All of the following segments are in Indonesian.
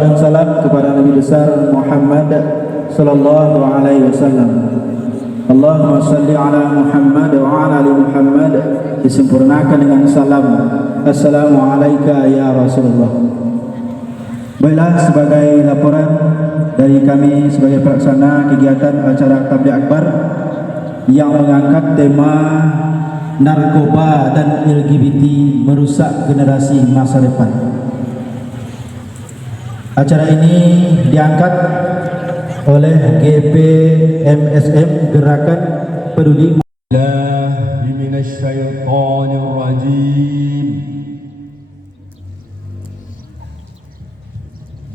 Salawat dan salam kepada Nabi besar Muhammad sallallahu alaihi wasallam. Allahumma salli ala Muhammad wa ala ali Muhammad, disempurnakan dengan salam Assalamualaikum ya Rasulullah. Baiklah, sebagai laporan dari kami sebagai pelaksana kegiatan acara Tabligh Akbar yang mengangkat tema narkoba dan LGBT merusak generasi masa depan. Acara ini diangkat oleh GPMSM Gerakan Peduli.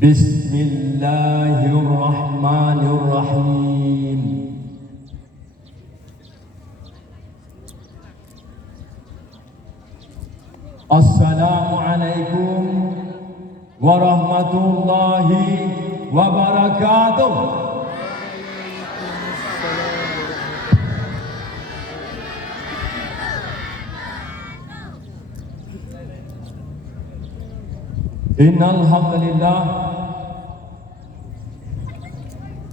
Bismillahirrahmanirrahim. Assalamualaikum warahmatullahi wabarakatuh. Innal hamdalillah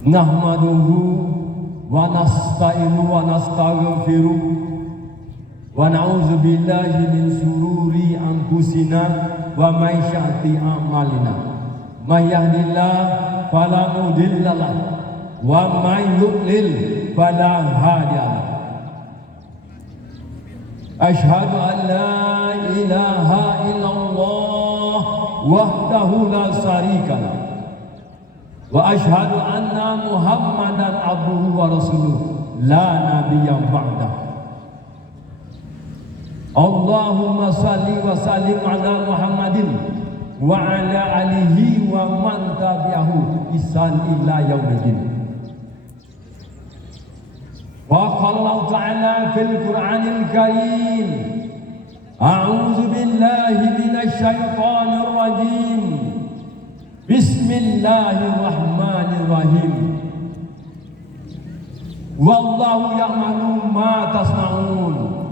nahmaduhu wa nasta'inu wa nastaghfiruh wa na'udzu billahi min shururi anfusina wa min sayyiati a'malina. May yahdihillahu fala mudilla lahu wa may yudlil fala hadiya lahu. Asyhadu an la ilaha illallah wahdahu la syarika lahu wa asyhadu anna Muhammadan abduhu wa rasuluh la nabiyya ba'dahu. Allahumma salli wa sallim ala Muhammadin wa ala alihi wa man tabi'ahu ihsan ila yaumiddin. Wa qala Allah ta'ala fil Qur'anil Karim, a'udzu billahi minasy syaithanir rajim. Bismillahirrahmanirrahim. Wallahu ya'lamu ma tasna'un.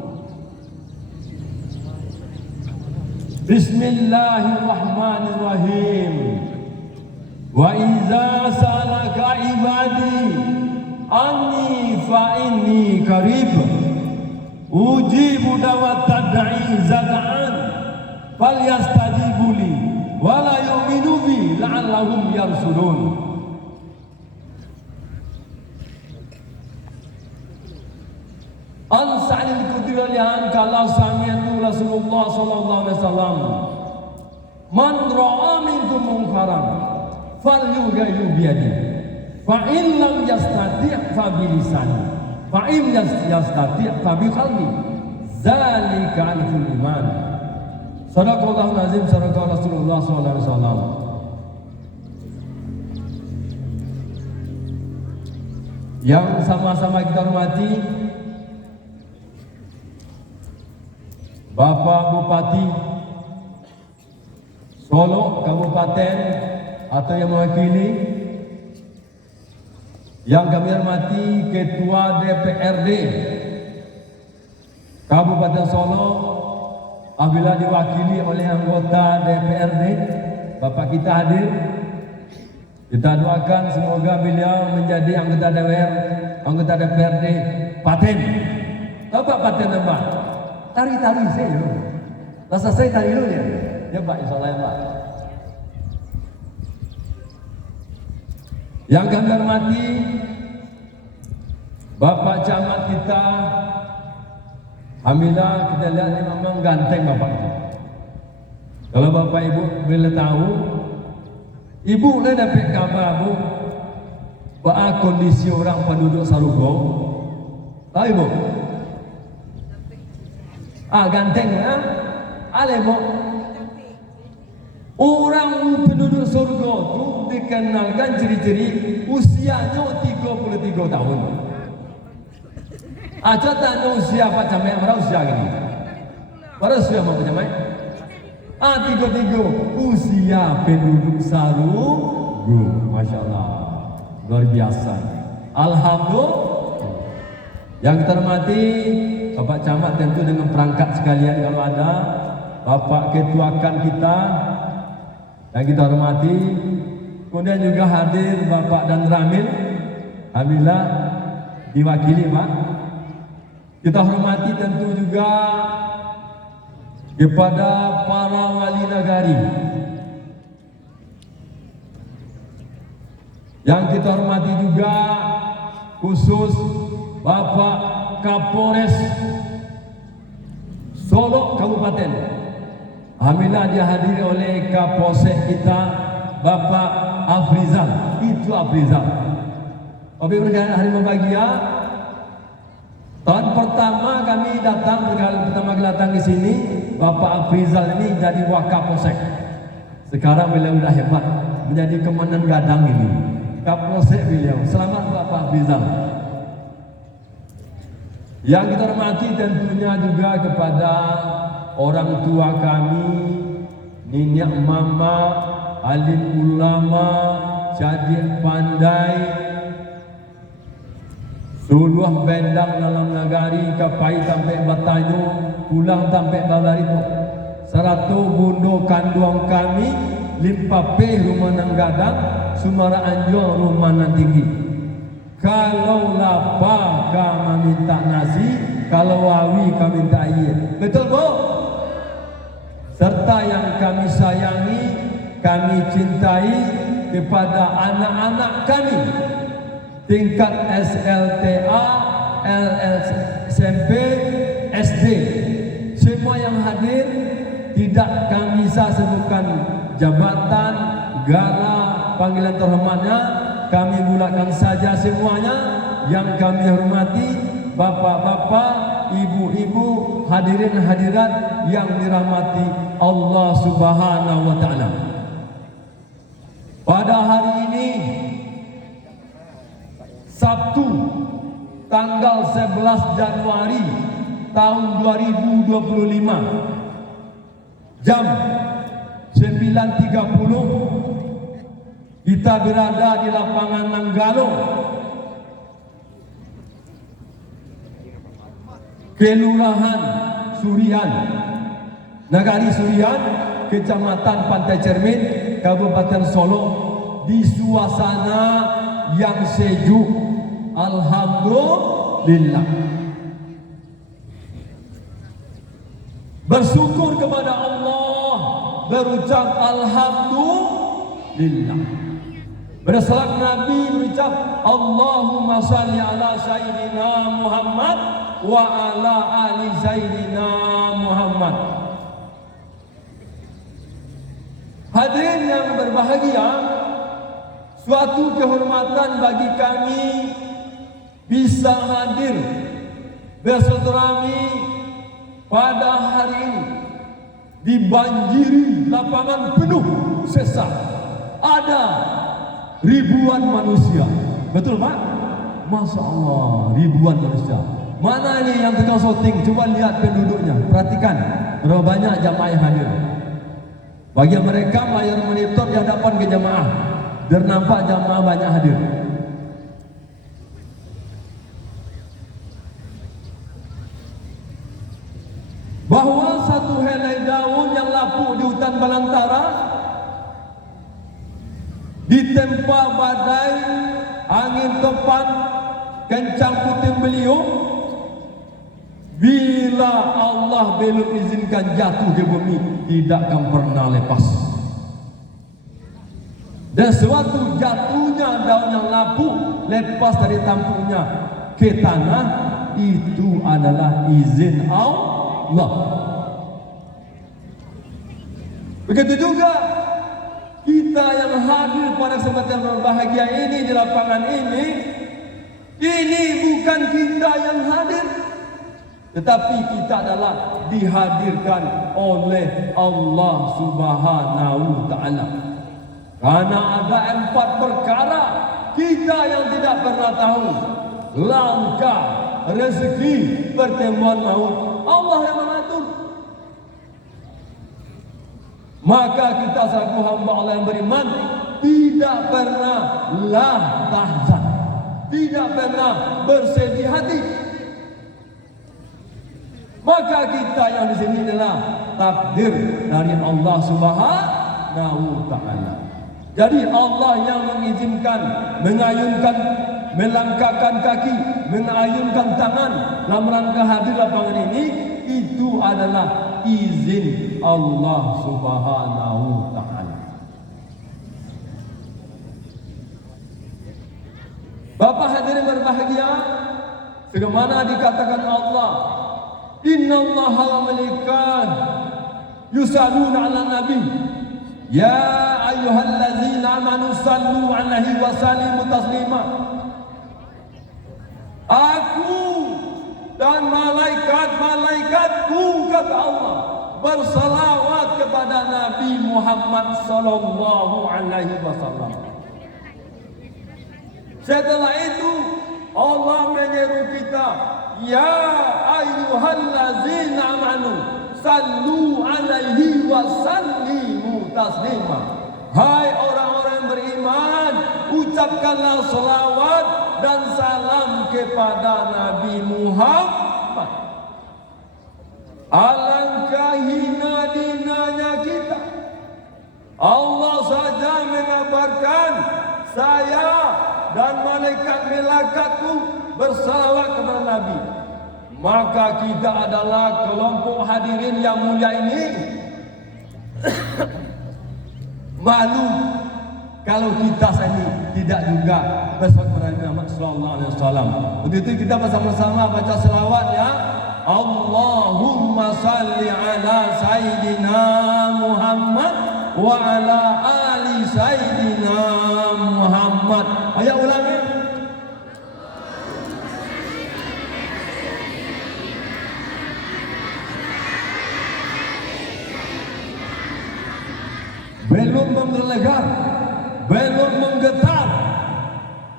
Bismillahirrahmanirrahim. Wa iza salaka ibadi anni fa inni qarib ujibu da'wat tad'i zad'an falyastajibu li wa la yu'minu bi la'allahum yarshudun. An Sa'id al-Khudri kalau sami'tu Rasulullah sallallahu alaihi wasallam, man ra'a minkum munkaran falyughayyir bi yadihi, fa in lam yastati' fa bi lisanihi, fa in yastati' fa bi qalbihi, dzalika al-ful iman. Sadaqallahu azim, sadaqa Rasulullah sallallahu alaihi wasallam. Yang sama-sama kita hormati Bapak Bupati Solo Kabupaten atau yang mewakili, yang kami hormati Ketua DPRD Kabupaten Solo, apabila diwakili oleh anggota DPRD, Bapak kita hadir, kita doakan semoga beliau menjadi anggota DPRD paten. Tahu Pak paten apa? Tari-tari saya, rasa saya tari dulu ya. Ya Pak, insya Allah ya Pak. Yang kami hormati Bapak Camat kita, alhamdulillah kita lihat ini memang ganteng Bapak. Kalau Bapak Ibu boleh tahu, Ibu boleh dapat kabar Bu, bahwa kondisi orang penduduk Sarugo, tahu Ibu? Ganteng ya, alemo. Orang penduduk surga itu dikenalkan ciri-ciri usianya 33 tahun. Aja tak usia apa camai, berapa usia gini? Berapa usia mau camai? 33 usia penduduk Sarugo, masya Allah, luar biasa. Alhamdulillah. Yang kita hormati Bapak Camat tentu dengan perangkat sekalian kalau ada, Bapak Ketuakan kita, yang kita hormati. Kemudian juga hadir Bapak dan Ramil, alhamdulillah diwakili Pak. Kita hormati tentu juga kepada para wali negari yang kita hormati juga, khusus Bapak Kapolres Solo Kabupaten. Alhamdulillah dihadiri oleh Kapolsek kita Bapak Afrizal. Itu Afrizal. Bapak Ibu sekalian hari berbahagia, tahun pertama kami datang, pertama kali datang di sini, Bapak Afrizal ini jadi Wakapolsek. Sekarang beliau sudah hebat, menjadi Komandan Gadang ini. Kapolsek beliau. Selamat Bapak Afrizal. Yang kita hormati tentunya juga kepada orang tua kami, Niniak Mama, alim ulama, cerdik pandai, suluh bendang dalam negari, kapai sampai Batanyo, pulang sampai Balarito. Seratu bundo kanduang kami, Limpape rumah nang gadang, Sumara Anjo rumah nang tinggi. Kalau lapar kami minta nasi, kalau wawi kami minta air. Betul Bu? Serta yang kami sayangi, kami cintai kepada anak-anak kami tingkat SLTA, LSMP, SD. Semua yang hadir, tidak kami bisa sebutkan jabatan, gelar, panggilan terhormatnya. Kami mulakan saja semuanya. Yang kami hormati bapak-bapak, ibu-ibu, hadirin hadirat yang dirahmati Allah Subhanahu wa taala. Pada hari ini Sabtu tanggal 11 Januari tahun 2025 jam 9.30 kita berada di lapangan Nanggalo, Kelurahan Surian, Nagari Surian, Kecamatan Pantai Cermin, Kabupaten Solo, di suasana yang sejuk. Alhamdulillah. Bersyukur kepada Allah, berucap alhamdulillah. Bersalat Nabi berucap Allahumma salli ala Sayyidina Muhammad wa ala ali Sayyidina Muhammad. Hadirin yang berbahagia, suatu kehormatan bagi kami bisa hadir bersilaturahmi pada hari ini, dibanjiri lapangan penuh sesak, ada ribuan manusia. Betul Pak? Masya Allah, ribuan manusia. Mana ini yang tukang syuting? Coba lihat penduduknya, perhatikan berapa banyak jamaah yang hadir. Bagi mereka layar monitor di hadapan ke jamaah, biar nampak jamaah banyak hadir. Bahwa satu helai daun yang lapuk di hutan belantara ditempa badai, angin topan, kencang puting beliung, bila Allah belum izinkan jatuh ke bumi, tidak akan pernah lepas. Dan suatu jatuhnya daun yang lapuk lepas dari tampuknya ke tanah, itu adalah izin Allah. Begitu juga kita yang hadir pada kesempatan berbahagia ini di lapangan ini bukan kita yang hadir, tetapi kita adalah dihadirkan oleh Allah Subhanahu Ta'ala. Karena ada 4 perkara kita yang tidak pernah tahu. Langkah, rezeki, pertemuan maut, Allah yang mengatur. Maka kita selaku hamba Allah yang beriman tidak pernah tahzan, tidak pernah bersedih hati. Maka kita yang di sini adalah takdir dari Allah Subhanahu Subhanahu ta'ala. Jadi Allah yang mengizinkan, mengayunkan, melangkahkan kaki, mengayunkan tangan dalam rangka hadir lapangan ini, itu adalah izin Allah Subhanahu ta'ala. Bapak hadirin berbahagia, sebagaimana dikatakan Allah, innallaha wa malaikatahu yusalluna 'alan nabi ya ayyuhallazina amanu sallu 'alaihi wa sallimu taslima. Aku dan malaikat-malaikatku, kata Allah, bersalawat kepada Nabi Muhammad sallallahu alaihi wasallam. Setelah itu Allah menyeru kita, ya ayyuhallazina amanu sallu alaihi wa sallimu taslima. Hai orang-orang yang beriman, ucapkanlah salawat dan salam kepada Nabi Muhammad. Alangkah hina-dinanya kita, Allah saja mengabarkan, saya dan malaikat-malaikatku bersalawat kepada Nabi. Maka kita adalah kelompok hadirin yang mulia ini malu kalau kita sini tidak juga bersalawat kepada Nabi Muhammad sallallahu alaihi wasallam. Begitu kita bersama-sama baca selawat ya. Allahumma salli ala sayyidina Muhammad wa ala ali sayyidina Muhammad. Ayo ulangi. Belum menggelegar, belum menggetar.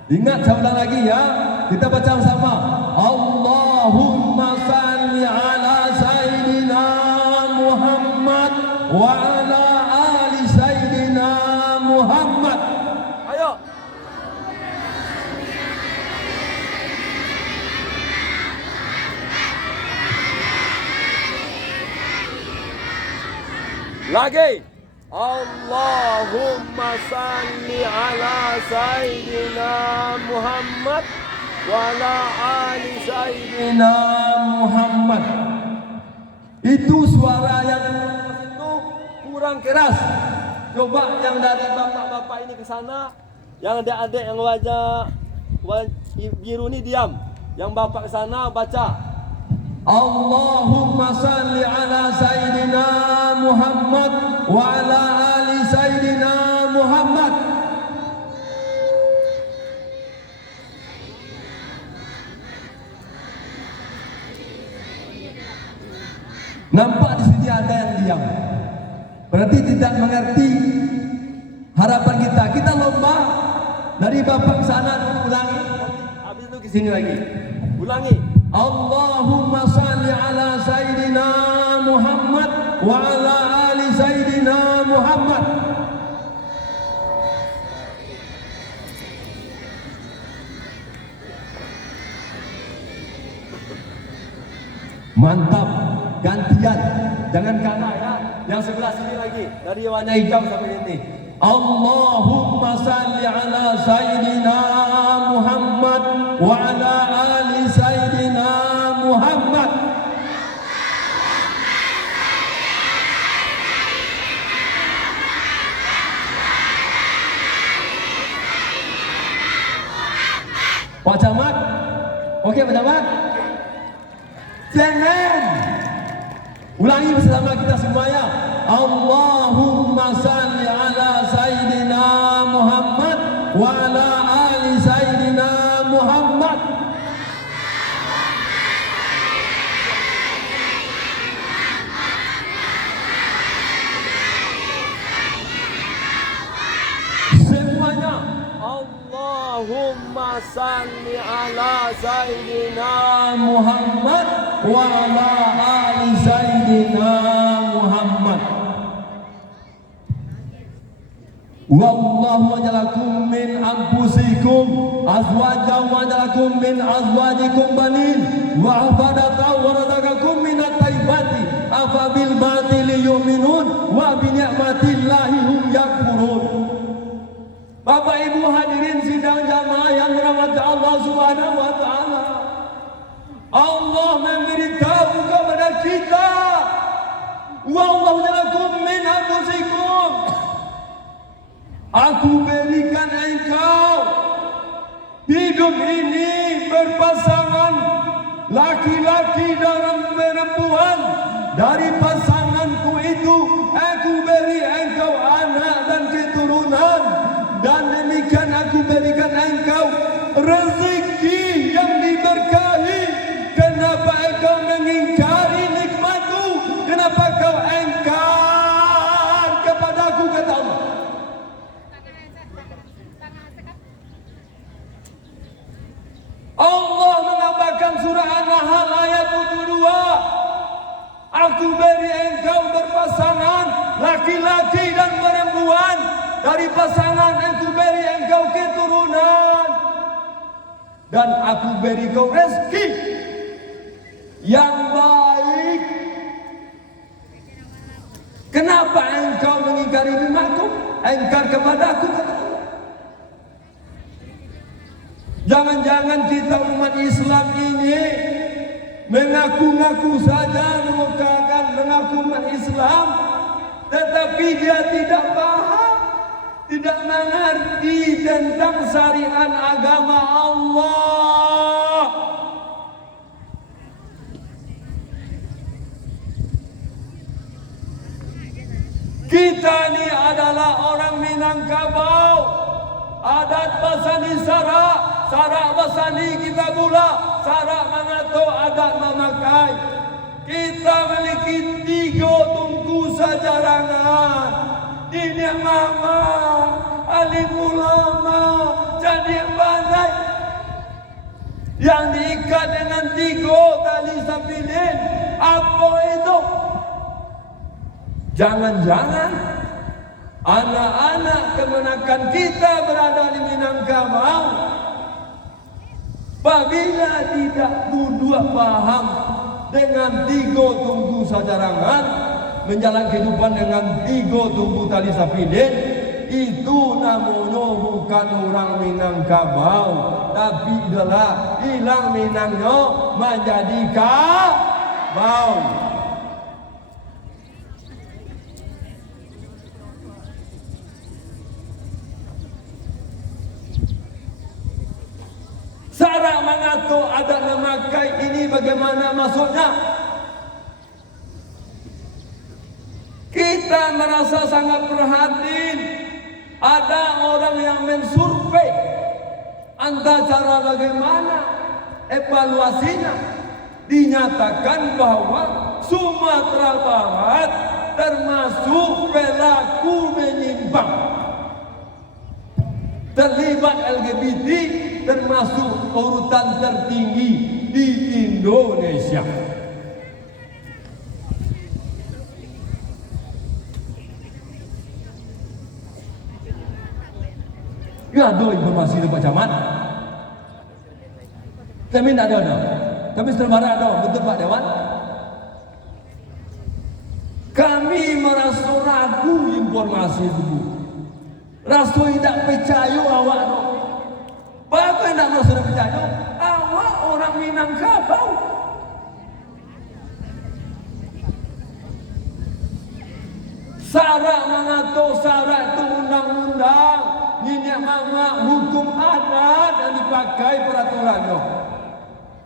Ingat, saya ulang lagi ya. Kita baca bersama. Allahumma salli ala sayyidina Muhammad wa ala ali sayyidina Muhammad. Ayo. Lagi. Allahumma salli ala sayyidina Muhammad wa ala ali sayyidina Muhammad. Itu suara yang itu kurang keras. Coba yang dari bapak-bapak ini ke sana, yang adik-adik yang wajah biru ini diam. Yang bapak ke sana baca. Allahumma salli ala sayyidina Muhammad wa ala ali sayyidina Muhammad. Nampak di sini ada yang diam. Berarti tidak mengerti harapan kita. Kita lomba dari bapak ke sana, ulangi. Habis itu ke sini lagi. Ulangi. Allahumma salli ala sayyidina Muhammad wa ala ali sayyidina Muhammad. Mantap, gantian, jangan kalah ya. Yang sebelah sini lagi, dari warna hijau sampai ini. Allahumma salli ala sayyidina Muhammad wa ala ali sayyidina Muhammad. Pak Camat, oke Pak Camat. Jangan. Ulangi bersama kita semuanya. Allahumma salli ala sayyidina Muhammad wa ala ali sayyidina Muhammad. Semuanya. Allahumma salli ala sayyidina Muhammad wa ala ali sayyidina Muhammad. Wallahu ajalakum min anfusikum azwajan wa ajalakum min azwajikum banin wa afadata wa razaqakum min at-tayyibati afa bil batili yu'minun wa bi ni'matillahi hum Subhanahu wa taala. Allah memberitahu kepada kita, wallahu ja'alakum min anfusikum. Aku berikan engkau hidup ini berpasangan laki-laki dan perempuan. Dari pasanganku itu aku beri engkau anak dan keturunan, dan demikian aku berikan engkau rezeki yang diberkahi. Kenapa engkau mengingkari nikmatku? Kenapa kau engkar kepadaku, kata Allah. Allah menambahkan surah An-Nahl ayat 72. Aku beri engkau berpasangan laki-laki dan perempuan. Dari pasangan aku beri engkau keturunan, dan aku beri kau rezeki yang baik. Kenapa engkau mengingkari nikmatku? Engkar kepadaku. Jangan-jangan kita umat Islam ini mengaku-ngaku saja mengaku umat Islam, tetapi dia tidak paham, tidak mengerti tentang syariat agama Allah. Kita ini adalah orang Minangkabau, adat Basani Sarak, Sarak Basani kita pula, Sarak Mangato adat memakai. Kita memiliki 3 tungku sajarangan. Ini mama, alim ulama, jadi pandai, yang diikat dengan 3 tali sapilin. Apa itu? Jangan-jangan anak-anak kemenakan kita berada di Minangkabau, apabila tidak duduk paham dengan 3 tungku sajarangan, menjalani kehidupan dengan 3 tungku tali sapilin, itu namanya bukan orang Minangkabau, tapi adalah hilang Minangnya menjadi Kabau. Sarak mengatur adat memakai ini bagaimana maksudnya? Kita merasa sangat prihatin. Ada orang yang mensurvei, entah cara bagaimana evaluasinya. Dinyatakan bahwa Sumatera Barat termasuk pelaku menyimpang, terlibat LGBT, termasuk urutan tertinggi di Indonesia. Ya, ada informasi di Pak Camat. Kami tidak ada. Kami setelah ada, betul Pak Dewan. Kami merasa ragu informasi itu. Rasa tidak percaya awak no. Bapak tidak merasa percaya. Awak orang Minangkabau. Syarat mengatur syarat itu undang-undang. Minyak mama hukum adat yang dipakai peraturannya.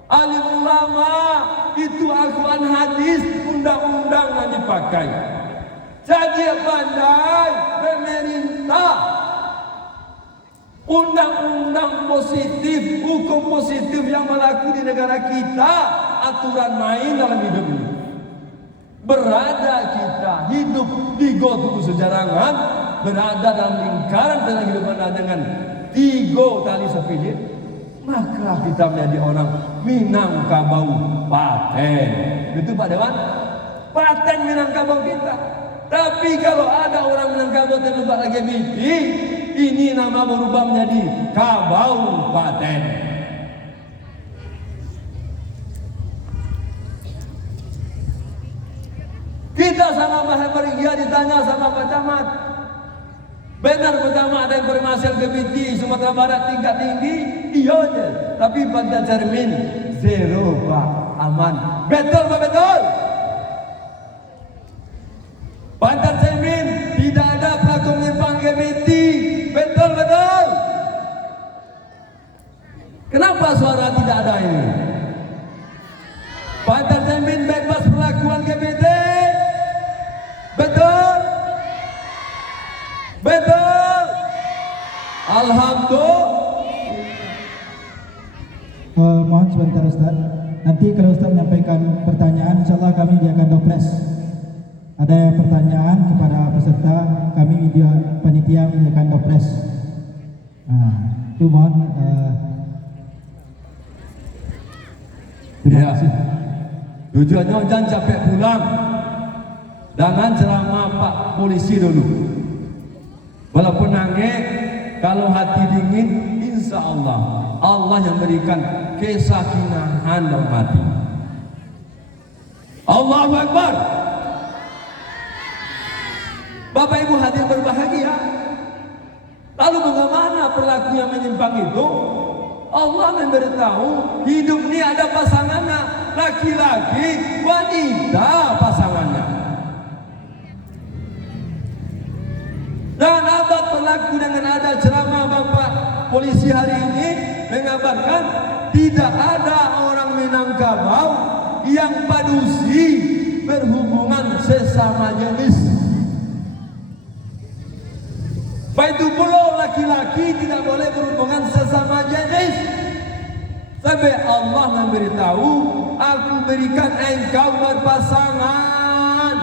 Alim ulama itu Al-Quran hadis, undang-undang yang dipakai. Jadi pandai pemerintah, undang-undang positif, hukum positif yang berlaku di negara kita, aturan main dalam hidup ini. Berada kita hidup di gotuku sejarangan, berada dalam lingkaran dalam kehidupan dengan 3 tali sepilin, maka kita menjadi orang Minangkabau paten. Itu Pak Dewan, paten Minangkabau kita. Tapi kalau ada orang Minangkabau terlibat LGBT, ini nama berubah menjadi Kabau paten. Kita sama Pak Pergia ditanya sama Pak Camat, benar pertama ada informasi LGBT Sumatera Barat tingkat tinggi, video aja, tapi pada cermin zero Pak, aman. Betul Pak, betul? Pada cermin tidak ada pelaku menyimpang GBT. Betul, betul? Kenapa suara tidak ada ini? Pada cermin bebas perlakuan GBT. Betul? Betul? Alhamdulillah. Mohon sebentar Ustaz. Nanti kalau Ustaz menyampaikan pertanyaan, insya Allah kami akan dopres. Ada pertanyaan kepada peserta, kami dia panitia akan dopres. Nah, itu mohon. Terima kasih. Tujuannya jangan capek pulang. Jangan ceramah Pak polisi dulu. Walaupun nangis, kalau hati dingin, insya Allah yang berikan kesakinahan dalam hati. Allahu Akbar. Bapak Ibu hadir berbahagia. Lalu bagaimana perilaku yang menyimpang itu? Allah memberitahu hidup ini ada pasangannya, laki-laki, wanita pasangannya. Dan abad berlaku dengan ada ceramah Bapak polisi hari ini mengabarkan tidak ada orang Minangkabau yang padusi berhubungan sesama jenis. Baik itu pula laki-laki tidak boleh berhubungan sesama jenis. Sampai Allah memberitahu, aku berikan engkau berpasangan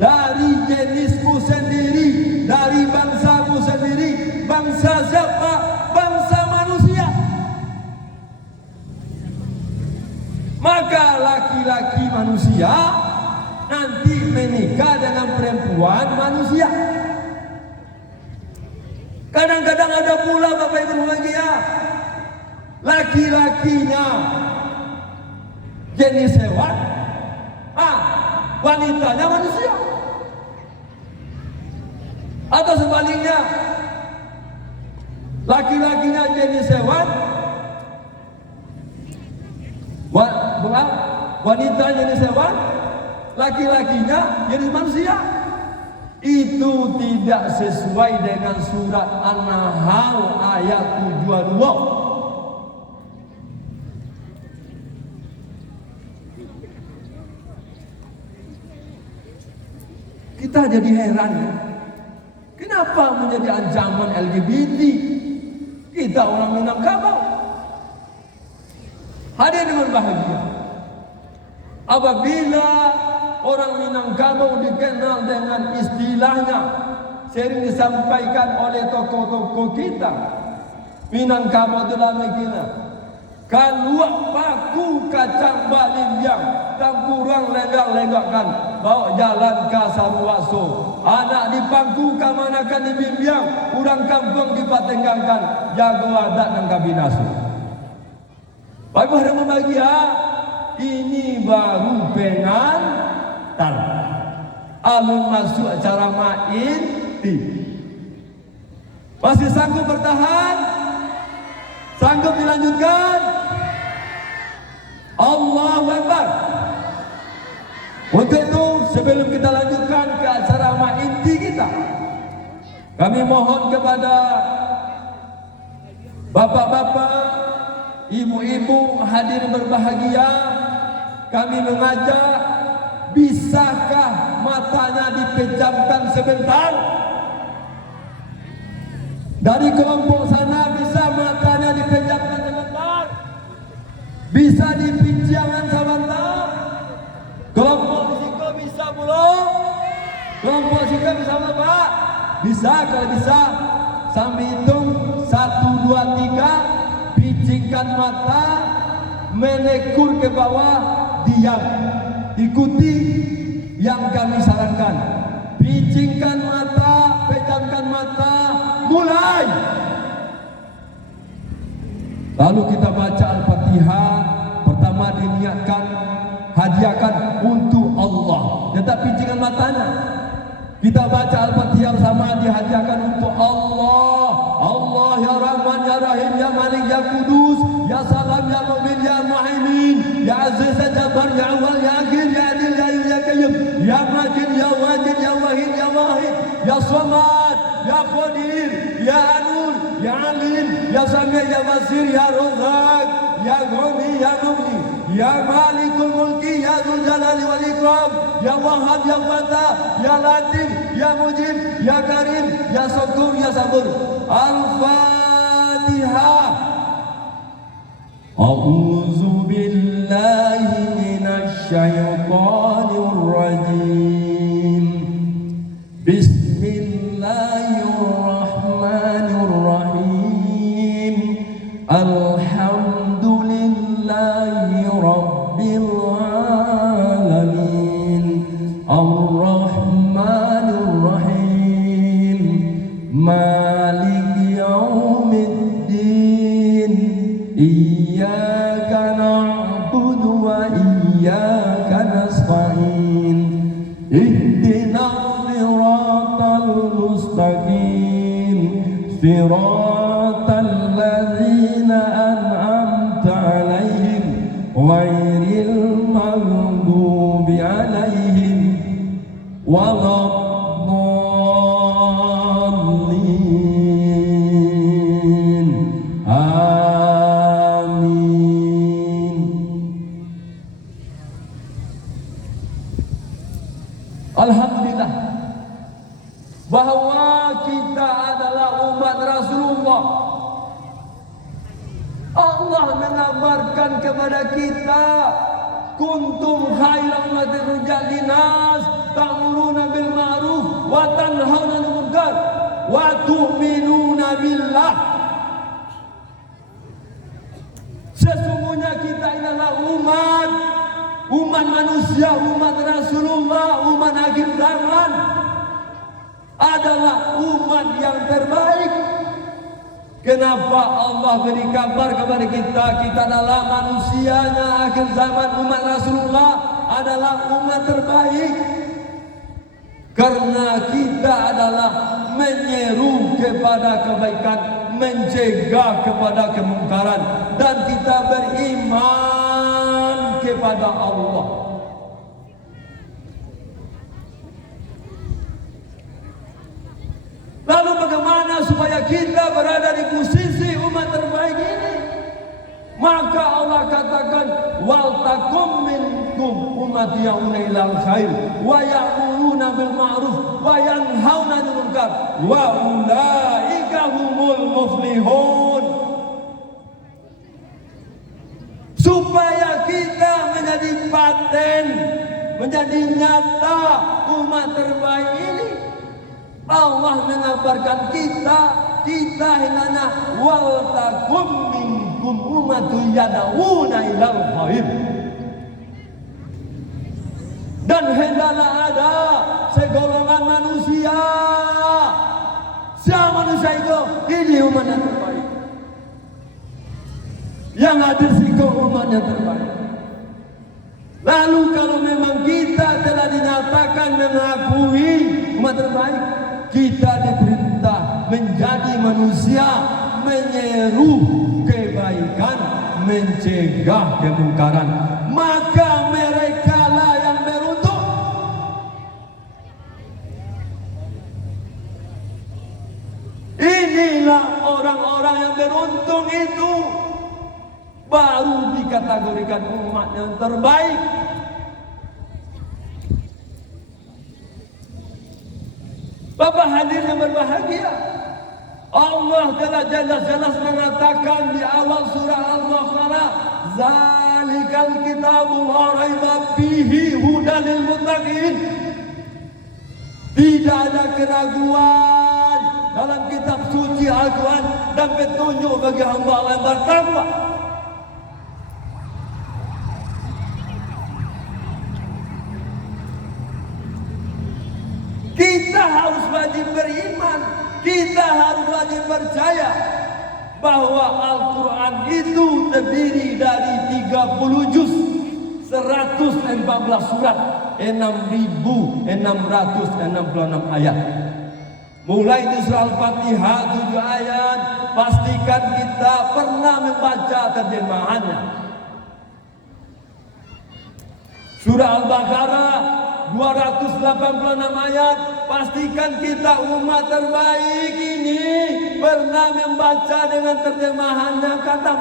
dari jenismu sendiri, dari bangsamu sendiri. Bangsa siapa? Bangsa manusia. Maka laki-laki manusia nanti menikah dengan perempuan manusia. Kadang-kadang ada pula Bapak Ibu bahagia, laki-lakinya jenis hewan, wanitanya manusia. Atau sebaliknya, laki-lakinya jenis hewan, wanita jenis hewan, laki-lakinya jenis manusia. Itu tidak sesuai dengan surat An-Nahl ayat 72. Kita jadi heran ya. Kenapa menjadi ancaman LGBT? Kita orang Minangkabau. Hadirin berbahagia. Apabila orang Minangkabau dikenal dengan istilahnya sering disampaikan oleh tokoh-tokoh kita, Minangkabau adalah negara kaluak paku kacang balimbiang tampurang lenggak-lenggakkan bawa jalan ke Saruwaso, anak di pangku kamanakan di bimbiang, urang kampung dipatenggangkan jago adat dan kabinasu. Bapak Ibu bahagia, ini baru pengantar. Alun masuk acara main ti. Masih sanggup bertahan? Sanggup dilanjutkan? Allahu Akbar. Untuk itu sebelum kita lanjutkan ke acara inti kita, kami mohon kepada bapak-bapak, ibu-ibu hadirin berbahagia, kami mengajak, bisakah matanya dipejamkan sebentar? Dari kelompok sana bisa matanya dipejamkan sebentar? Bisa dipinjangan sebentar? Kelompok risiko bisa belum? Kelompok risiko bisa belum Pak? Bisa, kalau bisa sambil hitung 1, 2, 3, pijingkan mata, menekur ke bawah, diam. Ikuti yang kami sarankan. Pijingkan mata, pejamkan mata, mulai. Lalu kita baca Al-Fatihah. Pertama diniatkan, hadiahkan untuk Allah. Tetap pijingkan matanya. Kita baca Al-Fatihah bersama, dihadiahkan untuk Allah. Allah ya Rahman ya Rahim ya Kudus, Ya Salam, Ya Mu'min, Ya Muhaimin, Ya Aziz, Ya Jabbar, Ya Awal, Ya Akhir, Ya Adil, Ya Hayyu, Ya Qayyum, Ya Majid, Ya Wajid, Ya Wahid, Ya Wahid, Ya Samad, Ya Qadir, Ya Anur, Ya Alim, Ya Sami', Ya Basir, Ya Razzaq, Ya Ghani, Ya Mughni, Ya Malikul Mulki, Ya Dzul Jalali wal Ikram, Ya Wahhab, Ya Fattah, Ya Latif, Ya Mujib, Ya Karim, Ya Syakur, Ya Sabur. Al-Fatihah. A'udzu billahi minasy syaithanir rajim. Bismillahirrahmanirrahim. Alhamdulillahi rabbil alamin. Ar-Rahmanir Rahim. Maliki yaumiddin. Iyyaka na'budu wa iyyaka nasta'in. Ihdinas siratal mustaqim. Siratal ladzina an'amta 'alaihim ghairil maghdubi 'alaihim waladdallin. Amin. Alhamdulillah bahwa kita adalah umat Rasulullah. Allah mengabarkan kepada kita, kuntum khairan ummatin ukhrijat linnas ta'muruna bil ma'ruf wa tanhauna 'anil munkar wa tu'minuna billah. Sesungguhnya kita adalah umat manusia, umat Rasulullah, umat akhir zaman, adalah umat yang terbaik. Kenapa Allah beri kabar kepada kita, kita adalah manusianya akhir zaman, umat Rasulullah adalah umat terbaik? Karena kita adalah menyeru kepada kebaikan, mencegah kepada kemungkaran, dan kita beriman kepada Allah. Lalu bagaimana supaya kita berada di posisi umat terbaik ini? Maka Allah katakan, wal takum minkum ummati ya'una ilal khair wa ya'muruna bil ma'ruf wa yanhauna 'anil munkar wa ulaika humul muflihun. Supaya kita menjadi paten, menjadi nyata umat terbaik ini, Allah mengabarkan kita hendaknya wal takum minkum ummatun yad'una ilal khair. Dan hendaklah ada segolongan manusia. Siapa manusia itu? Ini umat yang terbaik. Yang hadir siku umat yang terbaik. Lalu kalau memang kita telah dinyatakan mengakui umat terbaik, kita diperintah menjadi manusia, menyeru kebaikan, mencegah kemungkaran. Maka mereka lah yang beruntung. Inilah orang-orang yang beruntung itu, baru dikategorikan umat yang terbaik. Bapak hadir yang berbahagia, Allah telah jelas-jelas mengatakan di awal surah Al-Baqarah, zalikal kitabul la raiba fihi hudan lil muttaqin. Tidak ada keraguan dalam kitab suci Al-Quran dan petunjuk bagi hamba Allah yang bertakwa. Kita harus wajib beriman, kita harus wajib percaya bahwa Al-Quran itu terdiri dari 30 juz, 114 surat, 6.666 ayat. Mulai di surah Al-Fatihah 7 ayat, pastikan kita pernah membaca terjemahannya. Surah Al-Baqarah 286 ayat, pastikan kita umat terbaik ini pernah membaca dengan terjemahannya khatam.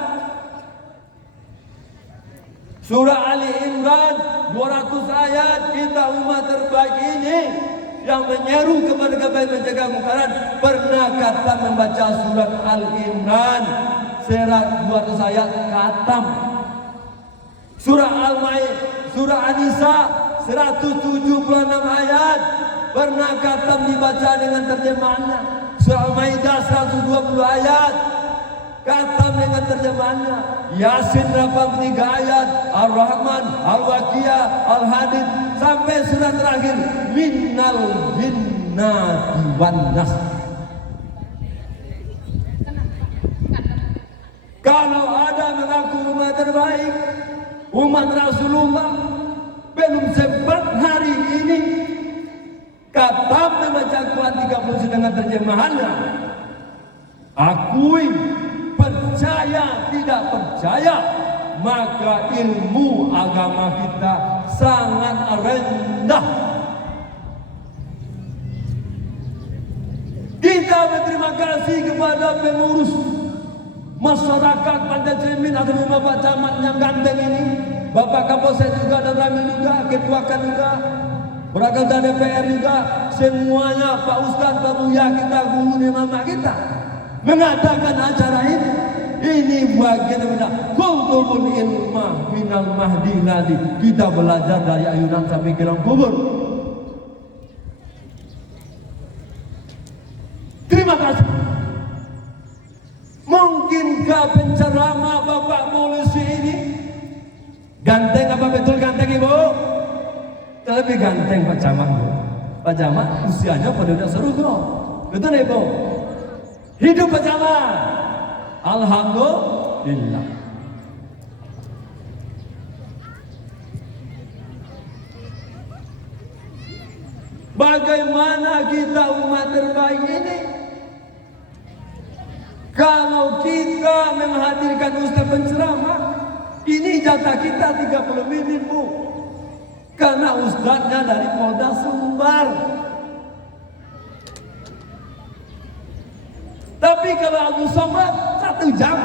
Surah Ali Imran 200 ayat, kita umat terbaik ini yang menyeru kepada kebaikan mencegah kemungkaran pernah khatam membaca surat Al Imran 200 ayat khatam. Surah Al-Maidah, surah An-Nisa 176 ayat pernah khatam dibaca dengan terjemahannya. Surah Al-Maidah 120 ayat khatam dengan terjemahannya. Yasin 83 ayat, Ar-Rahman, Al-Waqiah, Al-Hadid sampai surat terakhir Minnal Jinnati wan Nas. Kalau ada mengaku umat terbaik, umat Rasulullah, belum sempat hari ini khatam membaca Quran 30 dengan terjemahannya. Akui, percaya tidak percaya, maka ilmu agama kita sangat rendah. Kita berterima kasih kepada pengurus masyarakat Pantai Cermin atau Bapak Camat yang ganteng ini, Bapak Kapolsek juga dan Ramil juga, Ketua Kan juga, Perangkat DPR juga, semuanya Pak Ustadz, Pak Buya kita, guru dan mama kita mengadakan acara ini. Ini bagian daripada kultul ilmah minal mahdi nadi. Kita belajar dari ayunan sampai ke dalam kubur. Terima kasih. Mungkinkah penceramah Bapak Polisi ini ganteng? Apa betul ganteng, Ibu? Lebih ganteng Pak Camat, Bu. Pak Camat usianya pada udah seru kok. Betul, Ibu? Hidup Pak Camat. Alhamdulillah. Bagaimana kita umat terbaik ini? Kalau kita menghadirkan ustaz penceramah, ini jatah kita 30 menit, Bu. Karena ustaznya dari Polda Sumbar. Tapi kalau Abdul Somad 1 jam,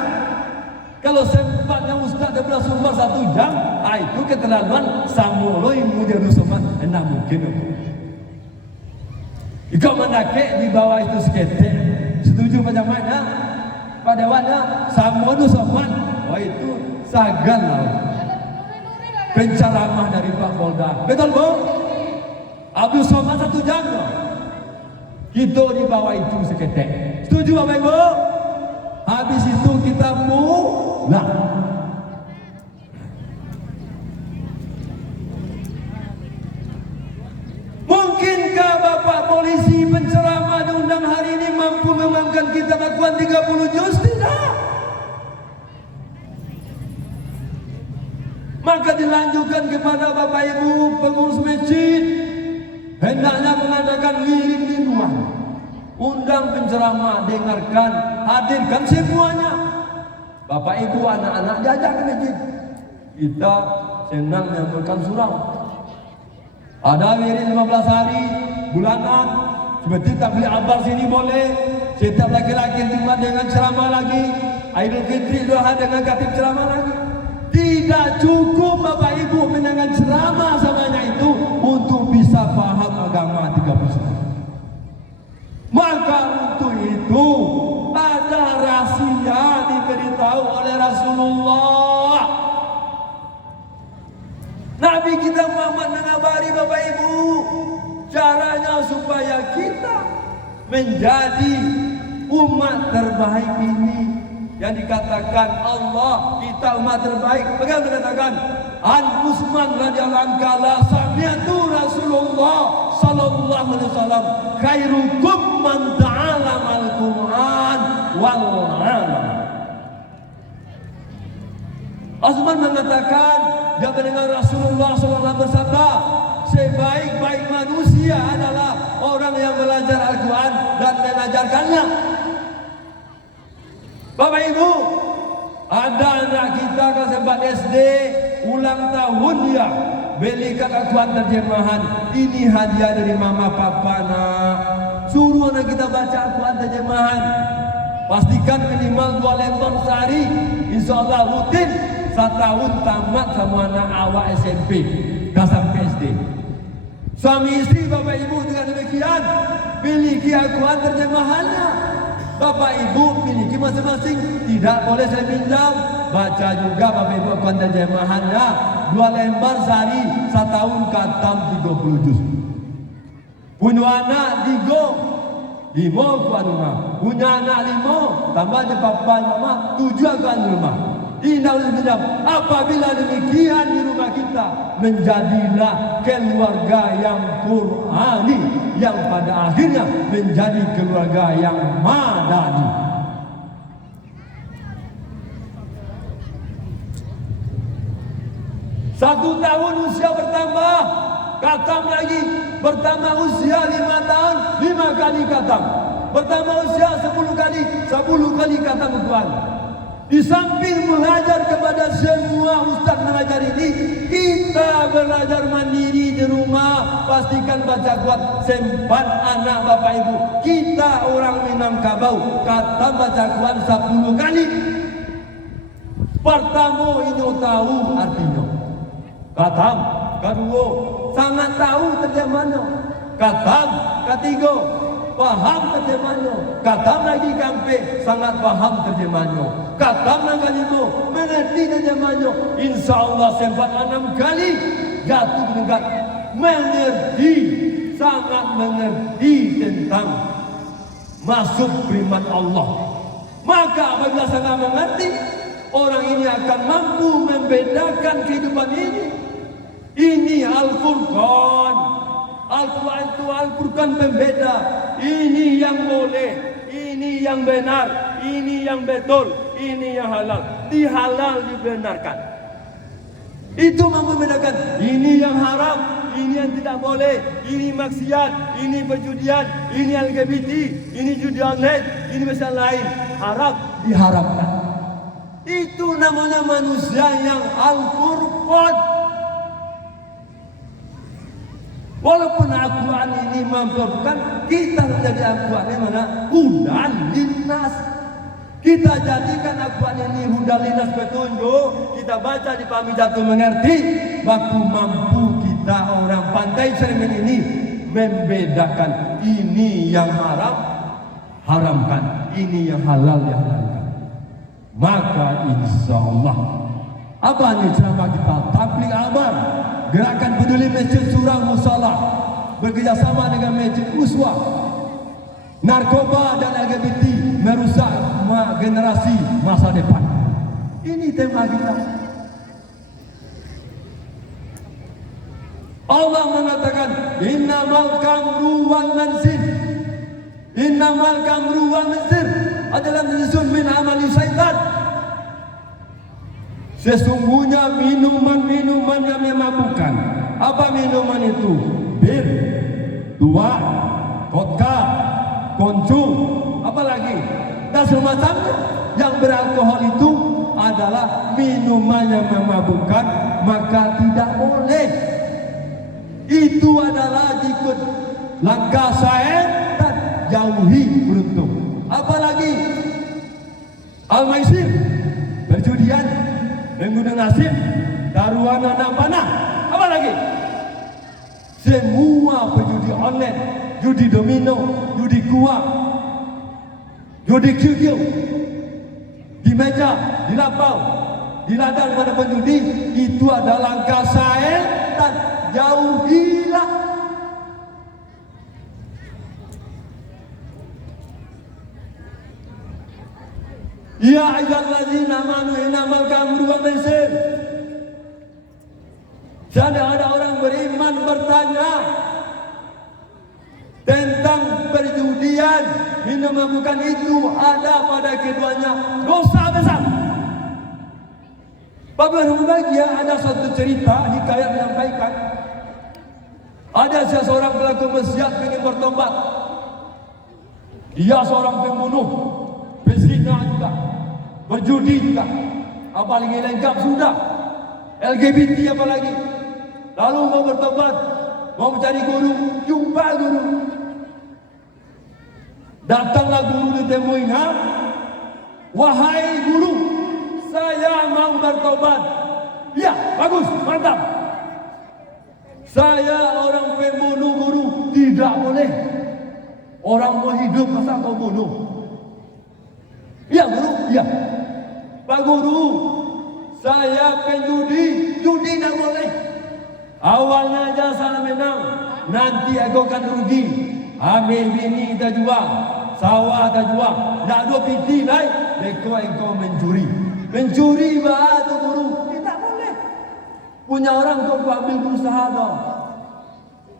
kalau sempatnya Ustaz dari Sumbar 1 jam, itu keterlaluan. Samolo yang mulia Abdul Somad, enak mungkin. Jika mendaki di bawah itu seketik, setuju Pak Jamatnya, Pak Dewannya, Samolo Abdul Somad, itu sagan lah. Penceramah dari Pak Polda, betul, Bu? Abdul Somad 1 jam loh. Kita di bawah itu seketik. Setuju Bapak Ibu? Habis itu kita pulang. Mungkinkah Bapak Polisi penceramah diundang hari ini mampu memamkan kita lakukan 30 juz? Tidak. Maka dilanjutkan kepada Bapak Ibu pengurus masjid, hendaknya mengadakan wirid di rumah. Undang penceramah, dengarkan, hadirkan semuanya. Bapak Ibu, anak-anak diajak ke masjid. Kita senang menyampaikan surau. Ada wirid 15 hari bulanan, seperti tabligh akbar sini boleh. Setiap laki-laki Jumat dengan ceramah lagi, Idul Fitri Doha dengan khatib ceramah lagi. Tidak cukup Bapak Ibu mendengar ceramah samanya itu untuk bisa paham agama 30. Maka untuk itu ada rahasia diberitahu oleh Rasulullah. Nabi kita Muhammad mengabari Bapak Ibu caranya supaya kita menjadi umat terbaik ini. Yang dikatakan Allah kita umat terbaik. Bagaimana dikatakan? An Utsman radhiyallahu anhu sami'tu Rasulullah sallallahu alaihi wasallam khairukum man ta'allama al-Qur'an wal 'alam. Utsman mengatakan dia mendengar Rasulullah sallallahu alaihi wasallam bersabda, sebaik-baik manusia adalah orang yang belajar Al-Quran dan mengajarkannya. Bapak Ibu, ada anak kita ke sempat SD ulang tahun dia, belikan Al-Quran terjemahan. Ini hadiah dari mama papa nak. Suruh anak kita baca Al-Quran terjemahan. Pastikan minimal 2 lembar sehari. Insya Allah rutin. Setahun tamat sama anak awak SMP dah sampai SD. Suami istri Bapak Ibu dengan demikian miliki Al-Quran terjemahannya. Bapak Ibu miliki masing-masing. Tidak boleh saya pinjam. Baca juga Bapak Ibu Al-Quran terjemahannya. 2 lembar sehari. Setahun khatam 30 juz. Punya anak 5 Al-Quran rumah. Punya anak 5 tambah je papa mama 7 Al-Quran rumah. Tidak boleh pinjam. Apabila demikian di rumah kita, menjadilah keluarga yang Qurani, yang pada akhirnya menjadi keluarga yang madani. Satu tahun usia bertambah, khatam lagi. Bertambah usia 5 tahun, 5 kali khatam. Bertambah usia 10 kali, 10 kali khatam Al-Quran. Di samping mengajar kepada semua ustaz mengajar ini, kita belajar mandiri di rumah. Pastikan baca Quran, sempat anak Bapak Ibu. Kita orang Minangkabau, khatam baca Quran 10 kali. Pertama ini tahu artinya. Khatam, kedua sangat tahu terjemahannya. Khatam, ketiga paham terjemahannya. Khatam lagi kampe sangat paham terjemahannya. Khatam lagi kelima mengerti terjemahannya. Insya Allah sempat 6 kali jatuh dekat mengerti, sangat mengerti tentang masuk firman Allah. Maka apabila sangat mengerti, orang ini akan mampu membedakan kehidupan ini. Ini Al-Furqan. Al-Quran itu Al-Furqan pembeda. Ini yang boleh, ini yang benar, ini yang betul, ini yang halal. Dihalal dibenarkan. Itu mampu membedakan. Ini yang haram, ini yang tidak boleh, ini maksiat, ini perjudian, ini LGBT, ini judi online, ini masalah lain. Haram diharamkan. Itu namanya manusia yang Al-Furqan. Walaupun Al-Quran ini mampukan kita menjadi Al-Quran ini mana? Hudan linnas. Kita jadikan Al-Quran ini hudan linnas, petunjuk. Kita baca dipahami jatuh mengerti. Baku mampu kita orang pantai cermin ini membedakan ini yang haram, haramkan. Ini yang halal, yang halalkan. Maka insya Allah apa nih ceramah kita? Tabligh Amar, Gerakan Peduli Masjid Surah Musala bekerjasama dengan Masjid Uswah. Narkoba dan LGBT merusak generasi masa depan. Ini tema kita. Allah mengatakan innamal kamru wal maisir. Innamal kamru wal maisir adalah rizqun min amali syaitan. Sesungguhnya minuman-minuman yang memabukkan. Apa minuman itu? Bir, tuak, vodka, konsum, apa lagi? Dan semacamnya yang beralkohol itu adalah minuman yang memabukkan, maka tidak boleh. Itu adalah ikut langkah syaitan, jauhi beruntung. Apalagi al-maisir, perjudian, mengundang nasib, taruhan anak panah, apa lagi? Semua berjudi online, judi domino, judi kuah, judi QQ, di meja, di lapau, di ladang pada penjudi, itu adalah langkah syaitan, jauhilah. Ya ayyuhallazina amanu innamal khamru wal maisir. Ada orang beriman bertanya tentang perjudian, minum mabukan itu ada pada keduanya dosa besar. Beberapa bagian ada satu cerita hikayat menyampaikan ada seseorang pelaku maksiat ingin bertobat. Dia seorang pembunuh, pezina juga, berjudi juga, apalagi lengkap sudah, LGBT apalagi. Lalu mau bertobat, mau mencari guru, jumpa guru. Datanglah guru ditemuin, ha? Wahai guru, saya mau bertobat. Ya, bagus, mantap. Saya orang pembunuh guru, tidak boleh. Orang mau hidup masa kau bunuh? Ya guru, ya. Pak guru, saya penjudi, judi tidak boleh. Awalnya aja salah menang, nanti aku akan rugi. Ambil bini kita jual, sawah kita jual, nak ada piti lain, engkau mencuri. Mencuri batu guru, tidak boleh. Punya orang kau ambil berusaha dong.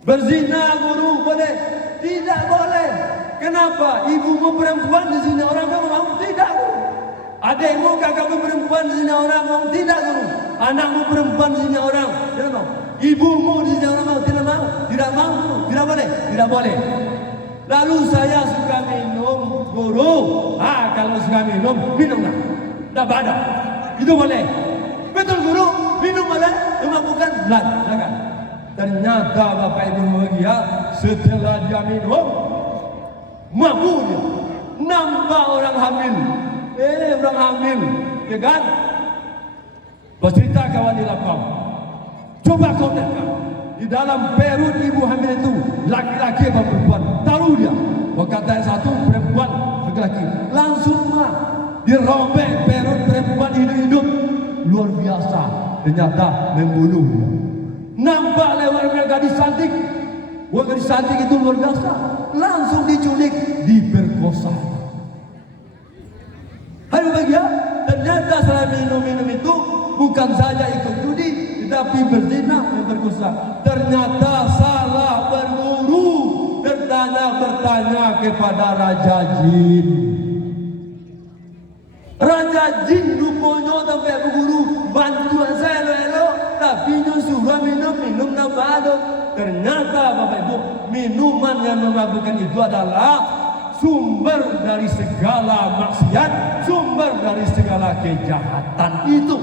Berzina guru boleh? Tidak boleh. Kenapa? Ibumu perempuan di sini orang kamu mau? Tidak guru. Adikmu kakakmu perempuan di sini orang mau? Tidak guru. Anakmu perempuan di sini orang tidak mau. Ibumu di sini orang mau? Tidak mau. Tidak mau. Tidak boleh. Tidak boleh. Lalu saya suka minum guru. Kalau suka minum, minumlah. Tak ada. Itu boleh. Betul guru. Minum boleh. Memabukkan? Silakan. Ternyata Bapak Ibu bahagia, setelah dia minum, mabuk dia. Nampak orang hamil. Orang hamil, ya kan? Bercerita kawan di lapang. Coba kau tengok, di dalam perut ibu hamil itu, laki-laki atau perempuan? Taruh dia. Berkata yang satu, perempuan, laki-laki. Langsung mah, dirobek perut perempuan hidup-hidup. Luar biasa, ternyata membunuh dia. Nampak lewat gadis cantik. Wah, gadis cantik itu luar biasa. Langsung diculik, diperkosa. Hai bahagia, ternyata setelah minum itu bukan saja ikut judi, tetapi berzina, memperkosa. Ternyata salah berguru, bertanya kepada Raja Jin. Raja Jin rupanya sampai berguru, bantuan saya lo, tapi suruh minum nambah aduk. Ternyata Bapak Ibu, minuman yang memabukkan itu adalah sumber dari segala maksiat, sumber dari segala kejahatan itu.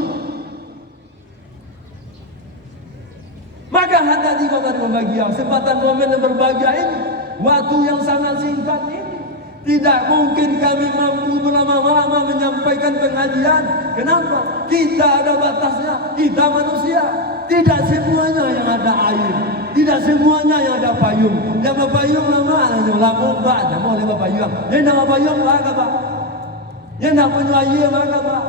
Maka hati-hati Bapak Ibu bahagia, kesempatan momen yang berbahagia ini, waktu yang sangat singkat ini, tidak mungkin kami mampu berlama-lama menyampaikan pengajian. Kenapa? Kita ada batasnya, kita manusia. Tidak semuanya yang ada air, tidak semuanya yang ada payung. Yang berpayung lama, lampung pak, mau lewat payung. Yang nak payung lah Pak. Yang nak punya air lah Pak.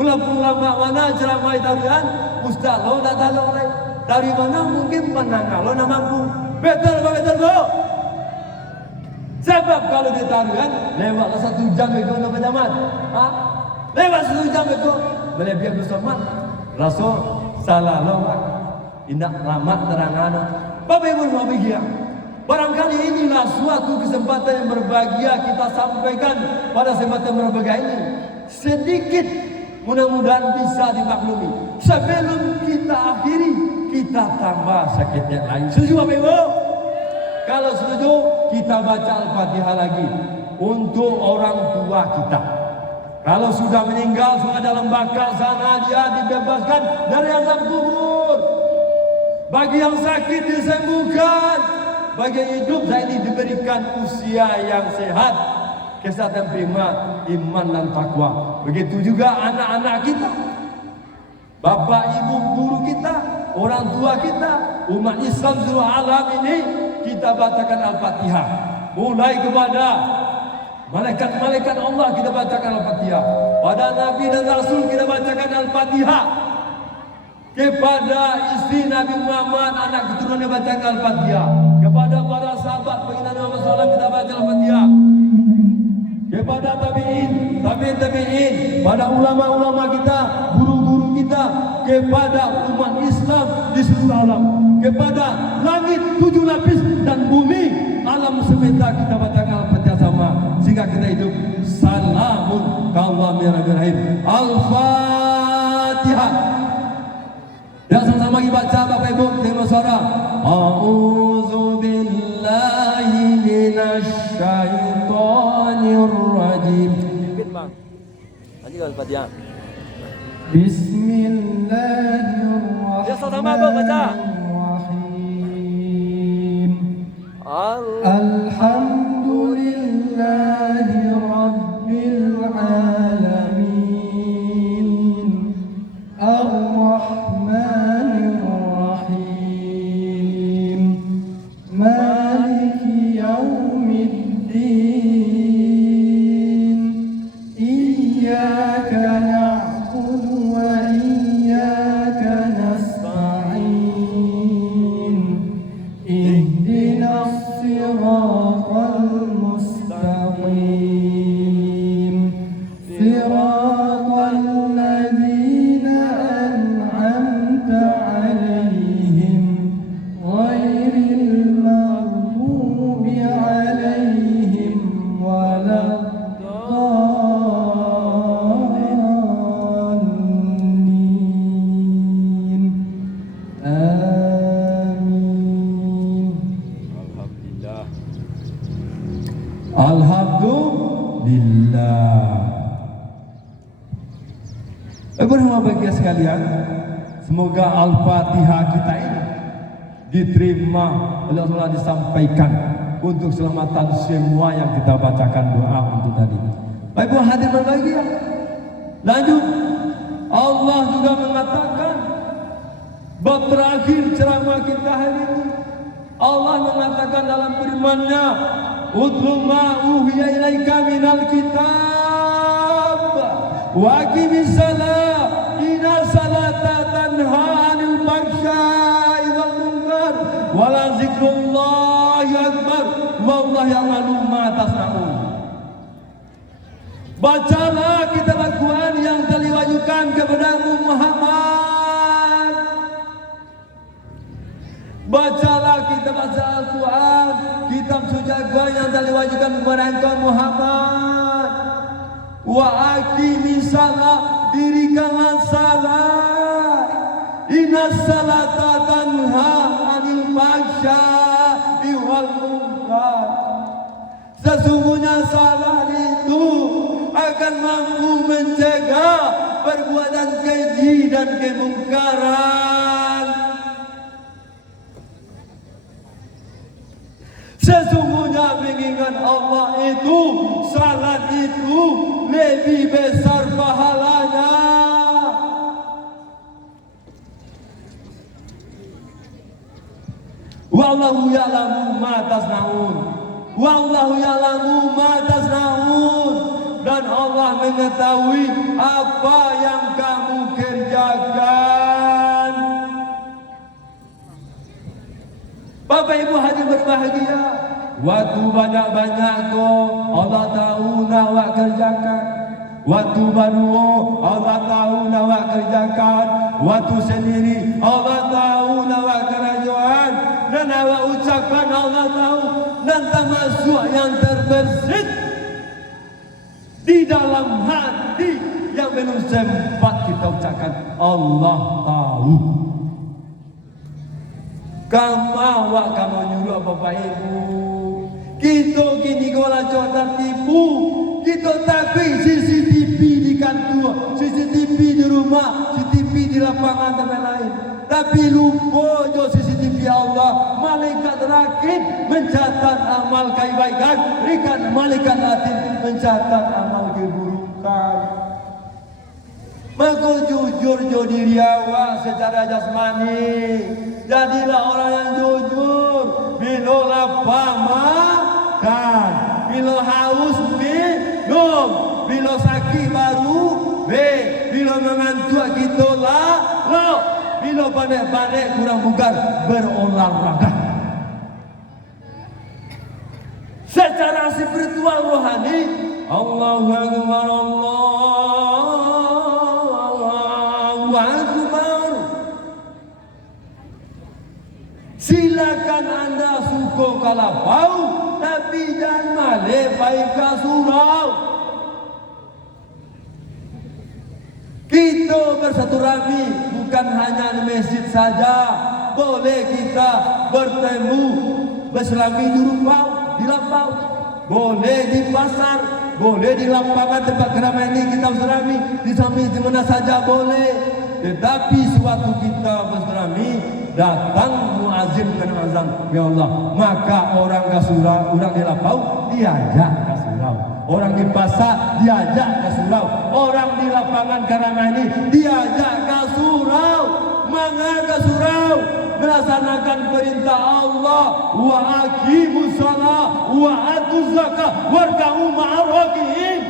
Walaupun lama mana ceramah tarian, ustaz lo nak tolong lagi. Dari mana mungkin penang lo nak mampu. Betul bu. Sebab kalau di tarian lewat 1 jam itu nak berjaman. Lewat 1 jam itu melebihi bersama. Rasul salah lo Pak. Indah lama terangan. Bapak Ibu bahagia. Barangkali inilah suatu kesempatan yang berbahagia kita sampaikan pada kesempatan berbahagia ini. Sedikit mudah-mudahan bisa dimaklumi. Sebelum kita akhiri, kita tambah sakit yang lain. Setuju Bapak Ibu? Kalau setuju, kita baca Al-Fatihah lagi untuk orang tua kita. Kalau sudah meninggal, sudah dalam bakal sana, dia dibebaskan dari azab kubur. Bagi yang sakit disembuhkan, bagi yang hidup saya ini diberikan usia yang sehat, kesehatan prima, iman dan takwa. Begitu juga anak-anak kita, bapak ibu guru kita, orang tua kita, umat Islam seluruh alam ini, kita bacakan Al-Fatihah. Mulai kepada malaikat-malaikat Allah kita bacakan Al-Fatihah. Pada Nabi dan Rasul kita bacakan Al-Fatihah. Kepada istri Nabi Muhammad, anak keturunannya bacakan Al-Fatihah. Kepada para sahabat baginda Muhammad SAW kita baca Al-Fatihah. Kepada tabi'in, pada ulama-ulama kita, guru-guru kita, kepada umat Islam di seluruh alam, kepada langit 7 lapis dan bumi alam semesta kita bacakan Al-Fatihah sama, sehingga kita hidup salamun kaulamirabbirrahim. Al-Fatihah. Dan sama-sama kita baca Bapak Ibu dengan suara A'udzu billahi minasy syaithanir Al-Fatihah. Bismillahirrahmanirrahim. Ya, sama Abang baca. Alhamdulillahi Rabbil alamin. Ar-Rahmanir Rahim. Maliki yaumiddin. Iyyaka na'budu wa iyyaka nasta'in. Ihdinas siratal mustaqim. Siratal ladzina an'amta 'alaihim ghairil maghdubi 'alaihim waladdallin. Amin. Alhamdulillah. Alhamdulillah. Berhamba bahagia sekalian, semoga Al-Fatihah kita ini diterima oleh Allah, disampaikan untuk keselamatan semua yang kita bacakan doa untuk tadi. Baik, Bu hadir berbahagia. Lanjut, Allah juga mengatakan bab terakhir ceramah kita hari ini. Allah mengatakan dalam firman-Nya, "Utlu ma uhiya ilaika minal kitab wa aqimis shalah, inna salata tanha 'anil fahsya'i wal munkar wa la dzikrullahi akbar wallahu ya'lamu ma tasna'un." Bacalah kitab Al-Quran yang telah diwahyukan kepadamu Muhammad. Bacalah kitab Al-Quran, kitab suci Al-Quran yang telah diwahyukan kepada engkau Muhammad. Wa aqimis shalah, dirikanlah salat. Inna salata tanha 'anil fahsya'i wal munkar. Sesungguhnya salat itu akan mampu mencegah perbuatan keji dan kemungkaran. Sesungguhnya mengingat Allah itu, salat itu lebih besar pahalanya. Wallahu ya'lamu ma tasna'un. Wallahu ya'lamu ma tasna'un. Dan Allah mengetahui apa yang kamu kerjakan. Bapak Ibu hadir berbahagia, waktu banyak-banyak kau Allah tahu nak awak kerjakan. Waktu baru Allah tahu nak awak kerjakan. Waktu sendiri Allah tahu nak awak kerajaan. Dan awak ucapkan Allah tahu. Dan termasuk yang terbersit di dalam hati yang belum sempat kita ucapkan Allah tahu. Kamu awak kamu nyuruh Bapak Ibu, kita kini gola coba tipu, kita takui CCTV di kantor, CCTV di rumah, CCTV di lapangan tempat lain. Tapi lupa jo CCTV Allah, malaikat rakib mencatat amal kebaikan, rikan malaikat atid mencatat amal keburukan. Maka jujur jo diri awak secara jasmani. Jadilah orang yang jujur. Bila lapar makan, bila haus minum, bila sakit baru bila mengantuk kita lalu, bila pandai-pandai kurang bugar berolahraga. Secara spiritual rohani, Allahu Akbar, Allahu Akbar. Silakan anda suka kalapau, tapi jangan lepai ke surau. Kita bersatu rami bukan hanya di masjid saja. Boleh kita bertemu berselami di rumah, di lapau. Boleh di pasar, boleh di lapangan tempat keramaian ini kita berserami, di samping di mana saja boleh. Tetapi suatu kita berserami, datang muazin dengan azan, ya Allah, maka orang ke surau, orang di lapau diajak ke surau, orang di pasar diajak ke surau, orang di lapangan keramaian ini diajak ke surau, mangga ke surau, melaksanakan perintah Allah, wa aqimus shalah wa atuz zakah warka'u ma'ar raki'in.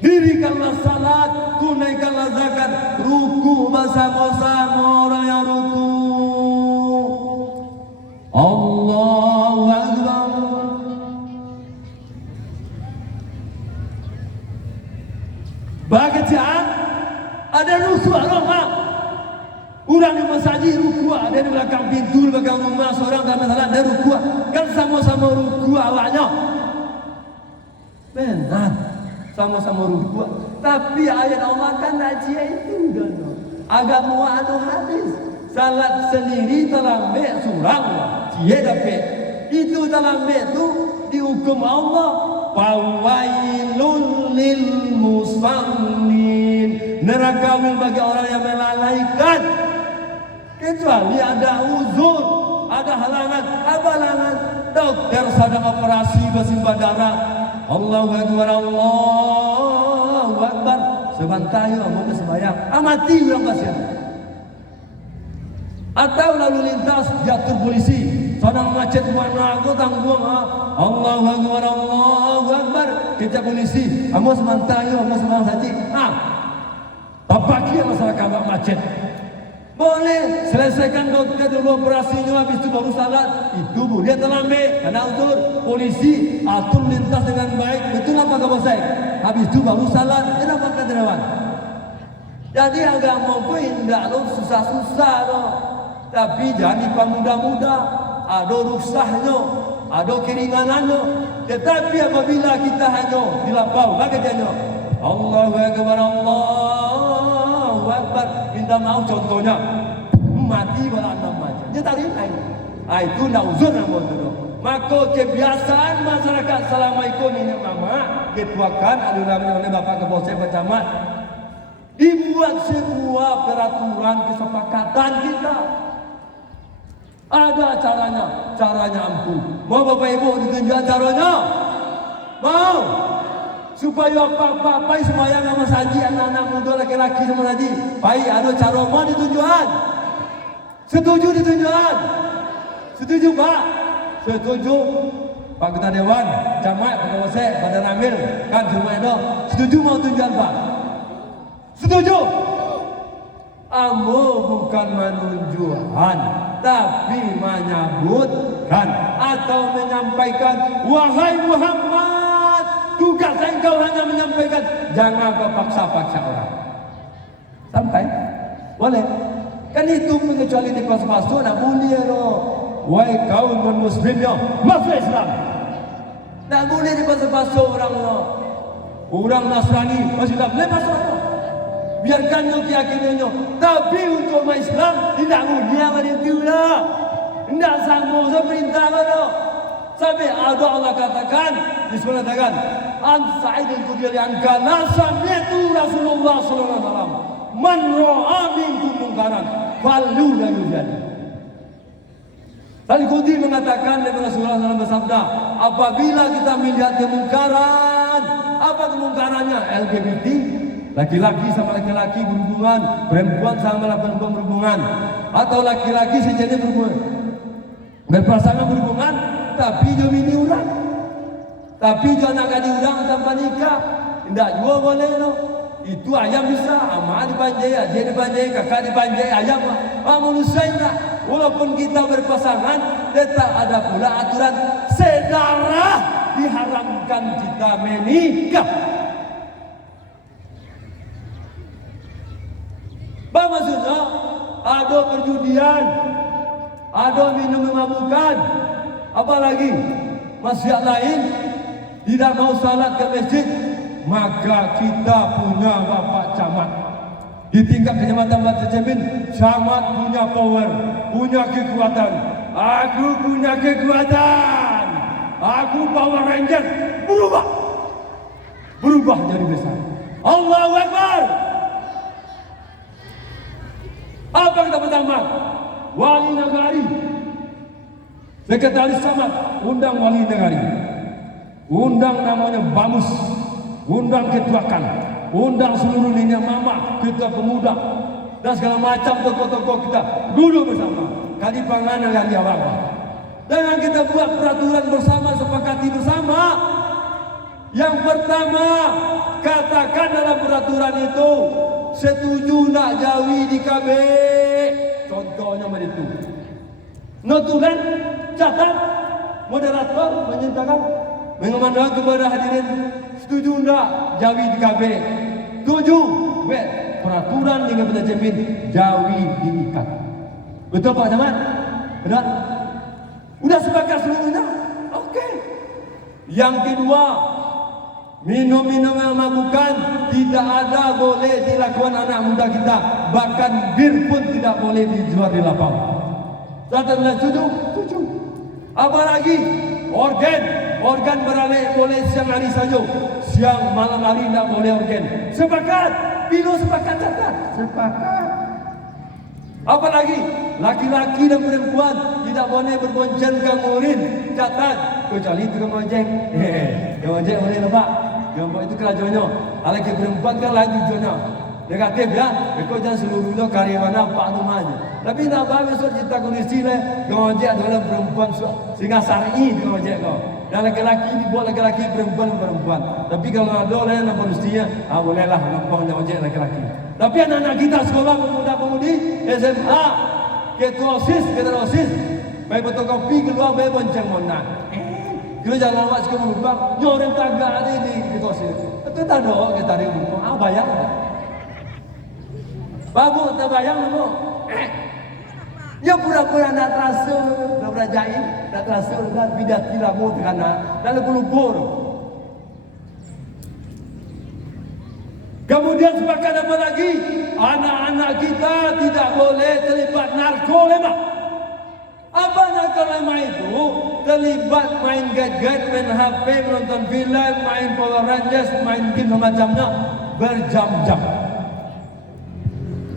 Dirikanlah salat, tunaikanlah zakat, ruku bersama-sama orang yang ruku. Allahu Akbar. Bacaan ada ruku Allah. Orang di masjid ruku, ada di belakang pintu, di belakang rumah seorang dalam salat ada ruku. Kan sama-sama ruku awaknya. Benar. Sama-sama ruku. Tapi ayat Allah kan najia itu kan. Agak muat atau hadis. Salat sendiri dalam bait surang. Cie dapat. Itu dalam bait itu dihukum Allah. Fawailul lil musallin. Neraka bagi orang yang melalaikan. Kecuali ada uzur, ada halangan. Apa halangan? Dokter sedang operasi bersimbah darah. Allahu Akbar, Allahu Akbar. Sebentar yuk, mau ke sembahyang. Amati orang pasien. Atau lalu lintas jatuh polisi. Sedang macet mana aku tanggung. Allahu Akbar, Allahu Akbar. Kejar polisi. Mau sebentar yuk, mau sembahyang saja. Apa kia masyarakat macet? Boleh selesaikan dokter dulu operasinya, habis itu baru salat. Itu boleh terlambat karena uzur. Polisi atur lintas dengan baik, betul apa kabar saya? Habis itu baru salat. Kenapa kadrawan? Jadi agama pun tidak lo susah-susah lo. Tapi jangan muda-muda. Ada ruksahnya, ada keringanannya. Tetapi apabila kita hanya dilapau, bagaimana? Allahu Akbar, Allahu Akbar. Minta maaf contohnya mati berantem aja. Dia tak rinai. Itu nak uzur nama itu. Maka kebiasaan masyarakat selama ini mama ketuakan alun-alun bapak kebosek pecamat dibuat sebuah peraturan kesepakatan kita. Ada caranya ampuh. Mau bapak ibu ditunjukkan caranya? Mau? Supaya apa-apa semuanya sama saji anak-anak muda laki-laki sama saji. Baik ada cara mau ditunjukkan. Setuju ditunjukkan? Setuju Pak? Setuju. Pak Ketua Dewan, Camat, Pak Kapolsek, Pak Ramil, kan semua itu. Setuju mau tunjukkan Pak? Setuju? Ambo bukan menunjukkan, tapi menyebutkan atau menyampaikan, wahai Muhammad, tugas engkau hanya menyampaikan, jangan kau paksa-paksa orang. Sampai? Boleh? Kan itu mengecuali di pas-pasu, nak boleh loh. Wahai kaum non-muslimnya, masuk Islam. Tak boleh di pas-pasu orang loh. Orang Nasrani masih tak boleh masuk. Biarkan keyakinannya. Tapi untuk umat Islam tidak boleh apa itu lah. Tidak sanggup seperintah loh. Sampai ada Allah katakan, disebutkan, An Sa'id al-Khudri an kana sami'tu Rasulullah sallallahu alaihi wasallam man ra'a minkum munkaran falyughayyirhu. Al-Khudri mengatakan dari Rasulullah SAW bersabda, apabila kita melihat kemungkaran, apa kemungkarannya? LGBT, laki-laki sama laki-laki berhubungan, perempuan sama perempuan berhubungan, atau laki-laki sejenis berhubungan, berpasangan berhubungan, tapi dia bini orang, tapi dia anak gadis orang tanpa nikah, tidak juga boleh loh. Itu ayam bisa, amak dipanjai, adik dipanjai, kakak dipanjai, ayam manusia enggak. Walaupun kita berpasangan, tetap ada pula aturan sedarah diharamkan kita menikah. Apa maksudnya? Ada perjudian, ada minum memabukan, apalagi maksiat lain, tidak mau salat ke masjid, maka kita punya bapak camat di tingkat kecamatan Batu Cermin. Camat punya power, punya kekuatan. Aku punya kekuatan. aku Power Ranger berubah jadi besar. Allahu Akbar. Apa kata pertama? Wali Nagari, Sekretaris Samad, undang Wali Nagari, undang namanya Bamus, undang Ketua Kan, undang seluruh lini mama, Ketua Pemuda, dan segala macam tokoh-tokoh kita duduk bersama. Kali panganan kali apa? Dengan kita buat peraturan bersama, sepakati bersama. Yang pertama, katakan dalam peraturan itu setuju nak jawi di KB. Contohnya begitu. Notulen, catat, moderator menyatakan mengumandangkan kepada hadirin setuju nak jawi di KB. Setuju. Peraturan dengan kita jamin jawi diikat. Betul Pak Camat? Benar? Udah sepakat seluruhnya? Oke. Yang kedua, minum-minum yang mabukkan tidak ada boleh dilakukan anak muda kita. Bahkan bir pun tidak boleh dijual di lapangan. Tentang setuju? Setuju. Apalagi organ beralih boleh siang hari saja. Siang malam hari tidak boleh organ. Sepakat. Pino sepakat catat. Sepakat. Apalagi laki-laki dan perempuan tidak boleh berbonceng kamurin. Catat. Kecuali itu kemojek. Kemojek boleh lepak. Gambar itu kelajuannya. Laki perempuan kan lagi tujuannya. Negatif ya. Kau jangan seluruhnya karyawan apa rumahnya. Tapi nak apa besok cerita kondisi le. Kemojek adalah perempuan sehingga syar'i kemojek kau. Dan laki-laki dibuat laki-laki, perempuan. Tapi kalau ada orang yang mestinya, bolehlah numpang kemojek laki-laki. Tapi anak-anak kita sekolah pemuda-pemudi SMA, ketua OSIS, baik fotokopi keluar baik bonceng monang. Kita jangan lawat sekolah berubah. Nyoreng tagak ada di ketua OSIS. Itu tak ada kita ada berubah. Bayang. Babu tak bayang babu. Ya pura-pura nak terasa, nak berajaib, nak terasa dan bidat tilamu terkena dan lupa. Kemudian sepakat apa lagi? Anak-anak kita tidak boleh terlibat narkoba. Apa narkoba itu? Terlibat main gadget, main HP, menonton film, main Power Rangers, main game macamnya berjam-jam.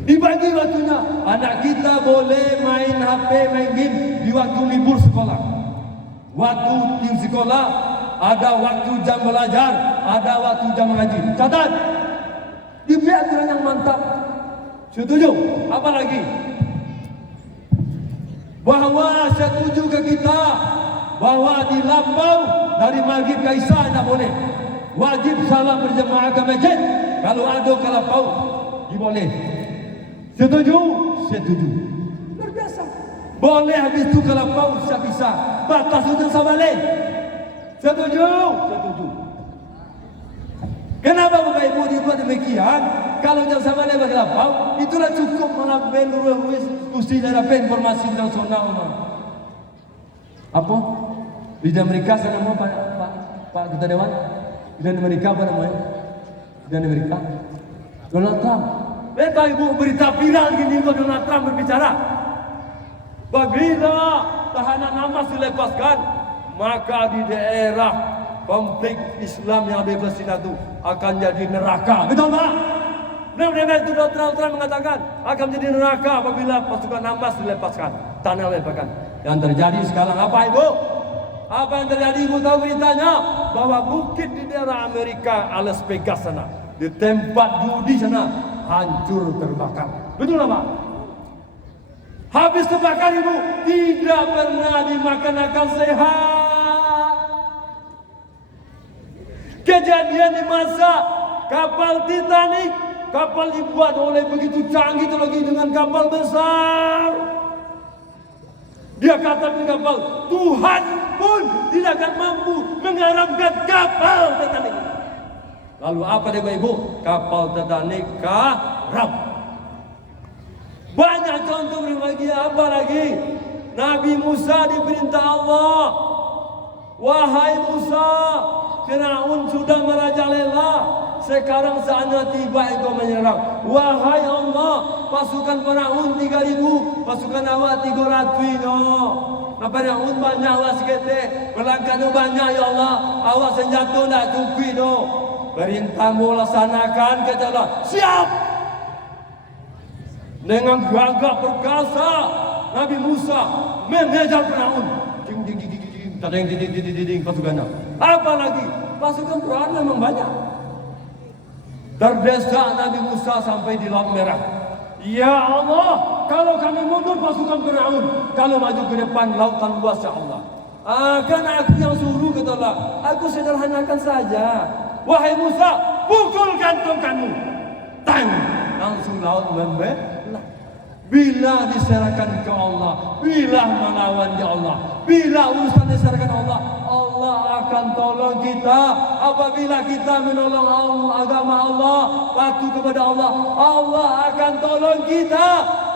Dibagi waktunya. Anak kita boleh main HP, main game di waktu libur sekolah. Waktu tim sekolah, ada waktu jam belajar, ada waktu jam mengaji. Catat. Dibuat aturan yang mantap. Setuju? Apa lagi? Bahwa setuju ke kita bahwa di lampau dari maghrib ke isya tidak boleh. Wajib salat berjemaah ke masjid. Kalau ada ke lampau, diboleh. Setuju? Setuju. Luar biasa. Boleh habis itu ke lampau bisa. Batas untuk sabalik. Setuju? Setuju. Kenapa Bapak Ibu dibuat demikian? Kalau jangan sama lebar lampau, itulah cukup mengambil diskusi dan informasi internasional. Apa? Di Amerika sana mau Pak Ketua Dewan? Di Amerika apa namanya? Di Amerika? Donald Trump. Lihat Ibu berita viral gini kok Donald Trump berbicara. Apabila tahanan Hamas dilepaskan, maka di daerah konflik Islam yang ada di Palestina itu akan jadi neraka. Betul Pak? Benar itu Donald Trump mengatakan akan menjadi neraka apabila pasukan Hamas dilepaskan, tanah dilepaskan. Yang terjadi sekarang apa Ibu? Apa yang terjadi Ibu tahu beritanya? Bahwa bukit di daerah Amerika Las Vegas sana, di tempat judi sana hancur terbakar. Betul Pak? Habis terbakar Ibu tidak pernah dimakan akal sehat. Kejadian di masa kapal Titanic, kapal dibuat oleh begitu canggih teknologi dengan kapal besar. Dia kata di kapal, Tuhan pun tidak akan mampu mengaramkan kapal Titanic. Lalu apa dia Ibu? Kapal Titanic karam. Banyak contoh berbahagia. Apa lagi? Nabi Musa diperintah Allah, wahai Musa, Firaun sudah merajalela. Sekarang saatnya tiba engkau menyerang. Wahai Allah, pasukan Firaun 3.000, pasukan awak 300. Apa yang banyak awas kita, melangkah banyak ya Allah. Awas senjata nak cukup do. Perintahmu laksanakan kata Allah. Siap. Dengan gagah perkasa Nabi Musa mengejar Firaun. Ding ding ding ding ding, tadeng ding ding ding ding pasukannya. Apalagi pasukan Firaun memang banyak. Terdesak Nabi Musa sampai di Laut Merah. Ya Allah, kalau kami mundur pasukan Firaun, kalau maju ke depan lautan luas ya Allah. Akan aku yang suruh kata Allah. Aku sederhanakan saja. Wahai Musa, pukul kantongkanmu. Tang, langsung laut membelah. Bila diserahkan ke Allah, bila melawan ya Allah, bila urusan diserahkan Allah, Allah akan tolong kita. Apabila kita menolong agama Allah, patuh kepada Allah, Allah akan tolong kita.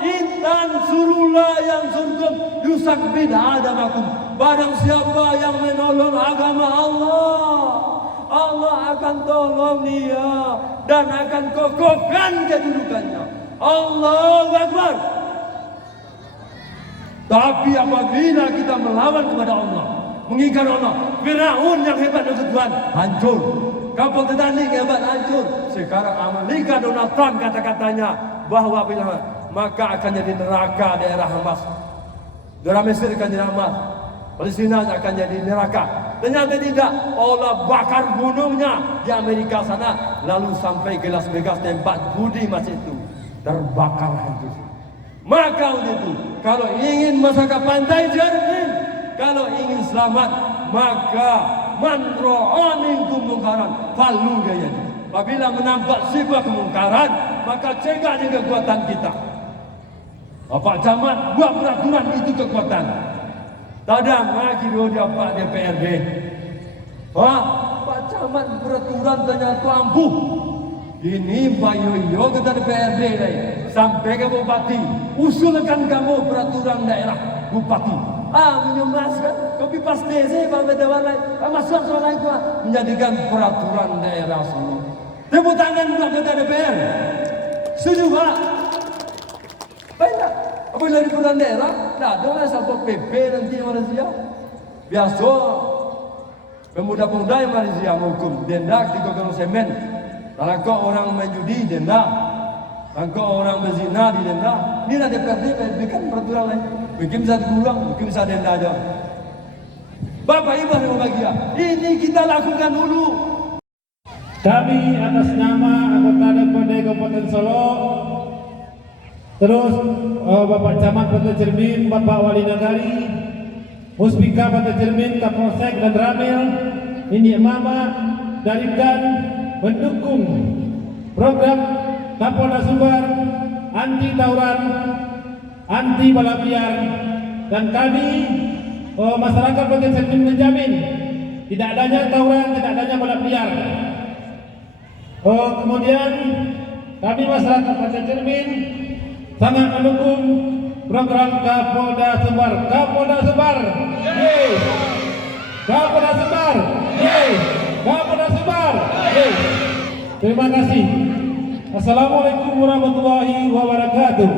Intan suruhlah yang surgum yusak bin adamakum. Barang siapa yang menolong agama Allah, Allah akan tolong dia dan akan kokohkan kedudukannya. Allahu Akbar. Tapi apabila kita melawan kepada Allah, mengingkar Allah, Firaun yang hebat dan Tuhan hancur. Kapal Titanic hebat hancur. Sekarang Amerika Donald Trump kata-katanya bahwa maka akan jadi neraka daerah Hamas. Daerah Mesir akan jadi Hamas. Palestina akan jadi neraka. Ternyata tidak. Allah bakar gunungnya di Amerika sana, lalu sampai ke Las Vegas tempat Budi masih itu terbakar hancur. Maka itu, kalau ingin masuk ke pantai jernih, kalau ingin selamat, maka man ra'a minkum munkaran falu gaya. Apabila menampak sebuah kemungkaran, maka cegah dengan kekuatan kita. Bapak Camat buat peraturan itu kekuatan. Tadang lagi dia Pak DPRD. Pak Camat peraturan ternyata ampuh. Ini Pak Yoyo kata DPRD lain. Sampai ke Bupati, usulkan kamu peraturan daerah Bupati. Menyemaskan, kopi paste saya Pak Bedawar lain. Masuk soal lain menjadikan peraturan daerah semua. Tepuk tangan buat kata DPR. Setuju Pak? Baiklah. Apabila di peraturan daerah, tidak ada lah sampai PP nanti Malaysia. Biasa pemuda-pemuda yang Malaysia menghukum denda 3 kilo semen. Kalau kau orang main judi denda. Kalau orang berzina didenda. Ini ada DPRD bikin peraturan lain. Mungkin bisa dikurang, mungkin bisa denda aja. Bapak Ibu yang berbahagia, ini kita lakukan dulu. Kami atas nama anggota DPRD Kabupaten Solo, terus Bapak Camat Kota Cermin, Bapak Wali Nagari, Muspika Kota Cermin, Kapolsek dan Ramil, ini Mama dari dan mendukung program Kapolda Sumbar anti tawuran, anti balap liar, dan kami masyarakat Kota Cermin menjamin tidak adanya tawuran, tidak adanya balap liar. Kemudian kami masyarakat Kota Cermin sangat mendukung program Kapolda Sumbar. Kapolda Sumbar, yeay! Kapolda Sumbar, yeay! Kapolda Sumbar, yeay! Terima kasih. Assalamualaikum warahmatullahi wabarakatuh.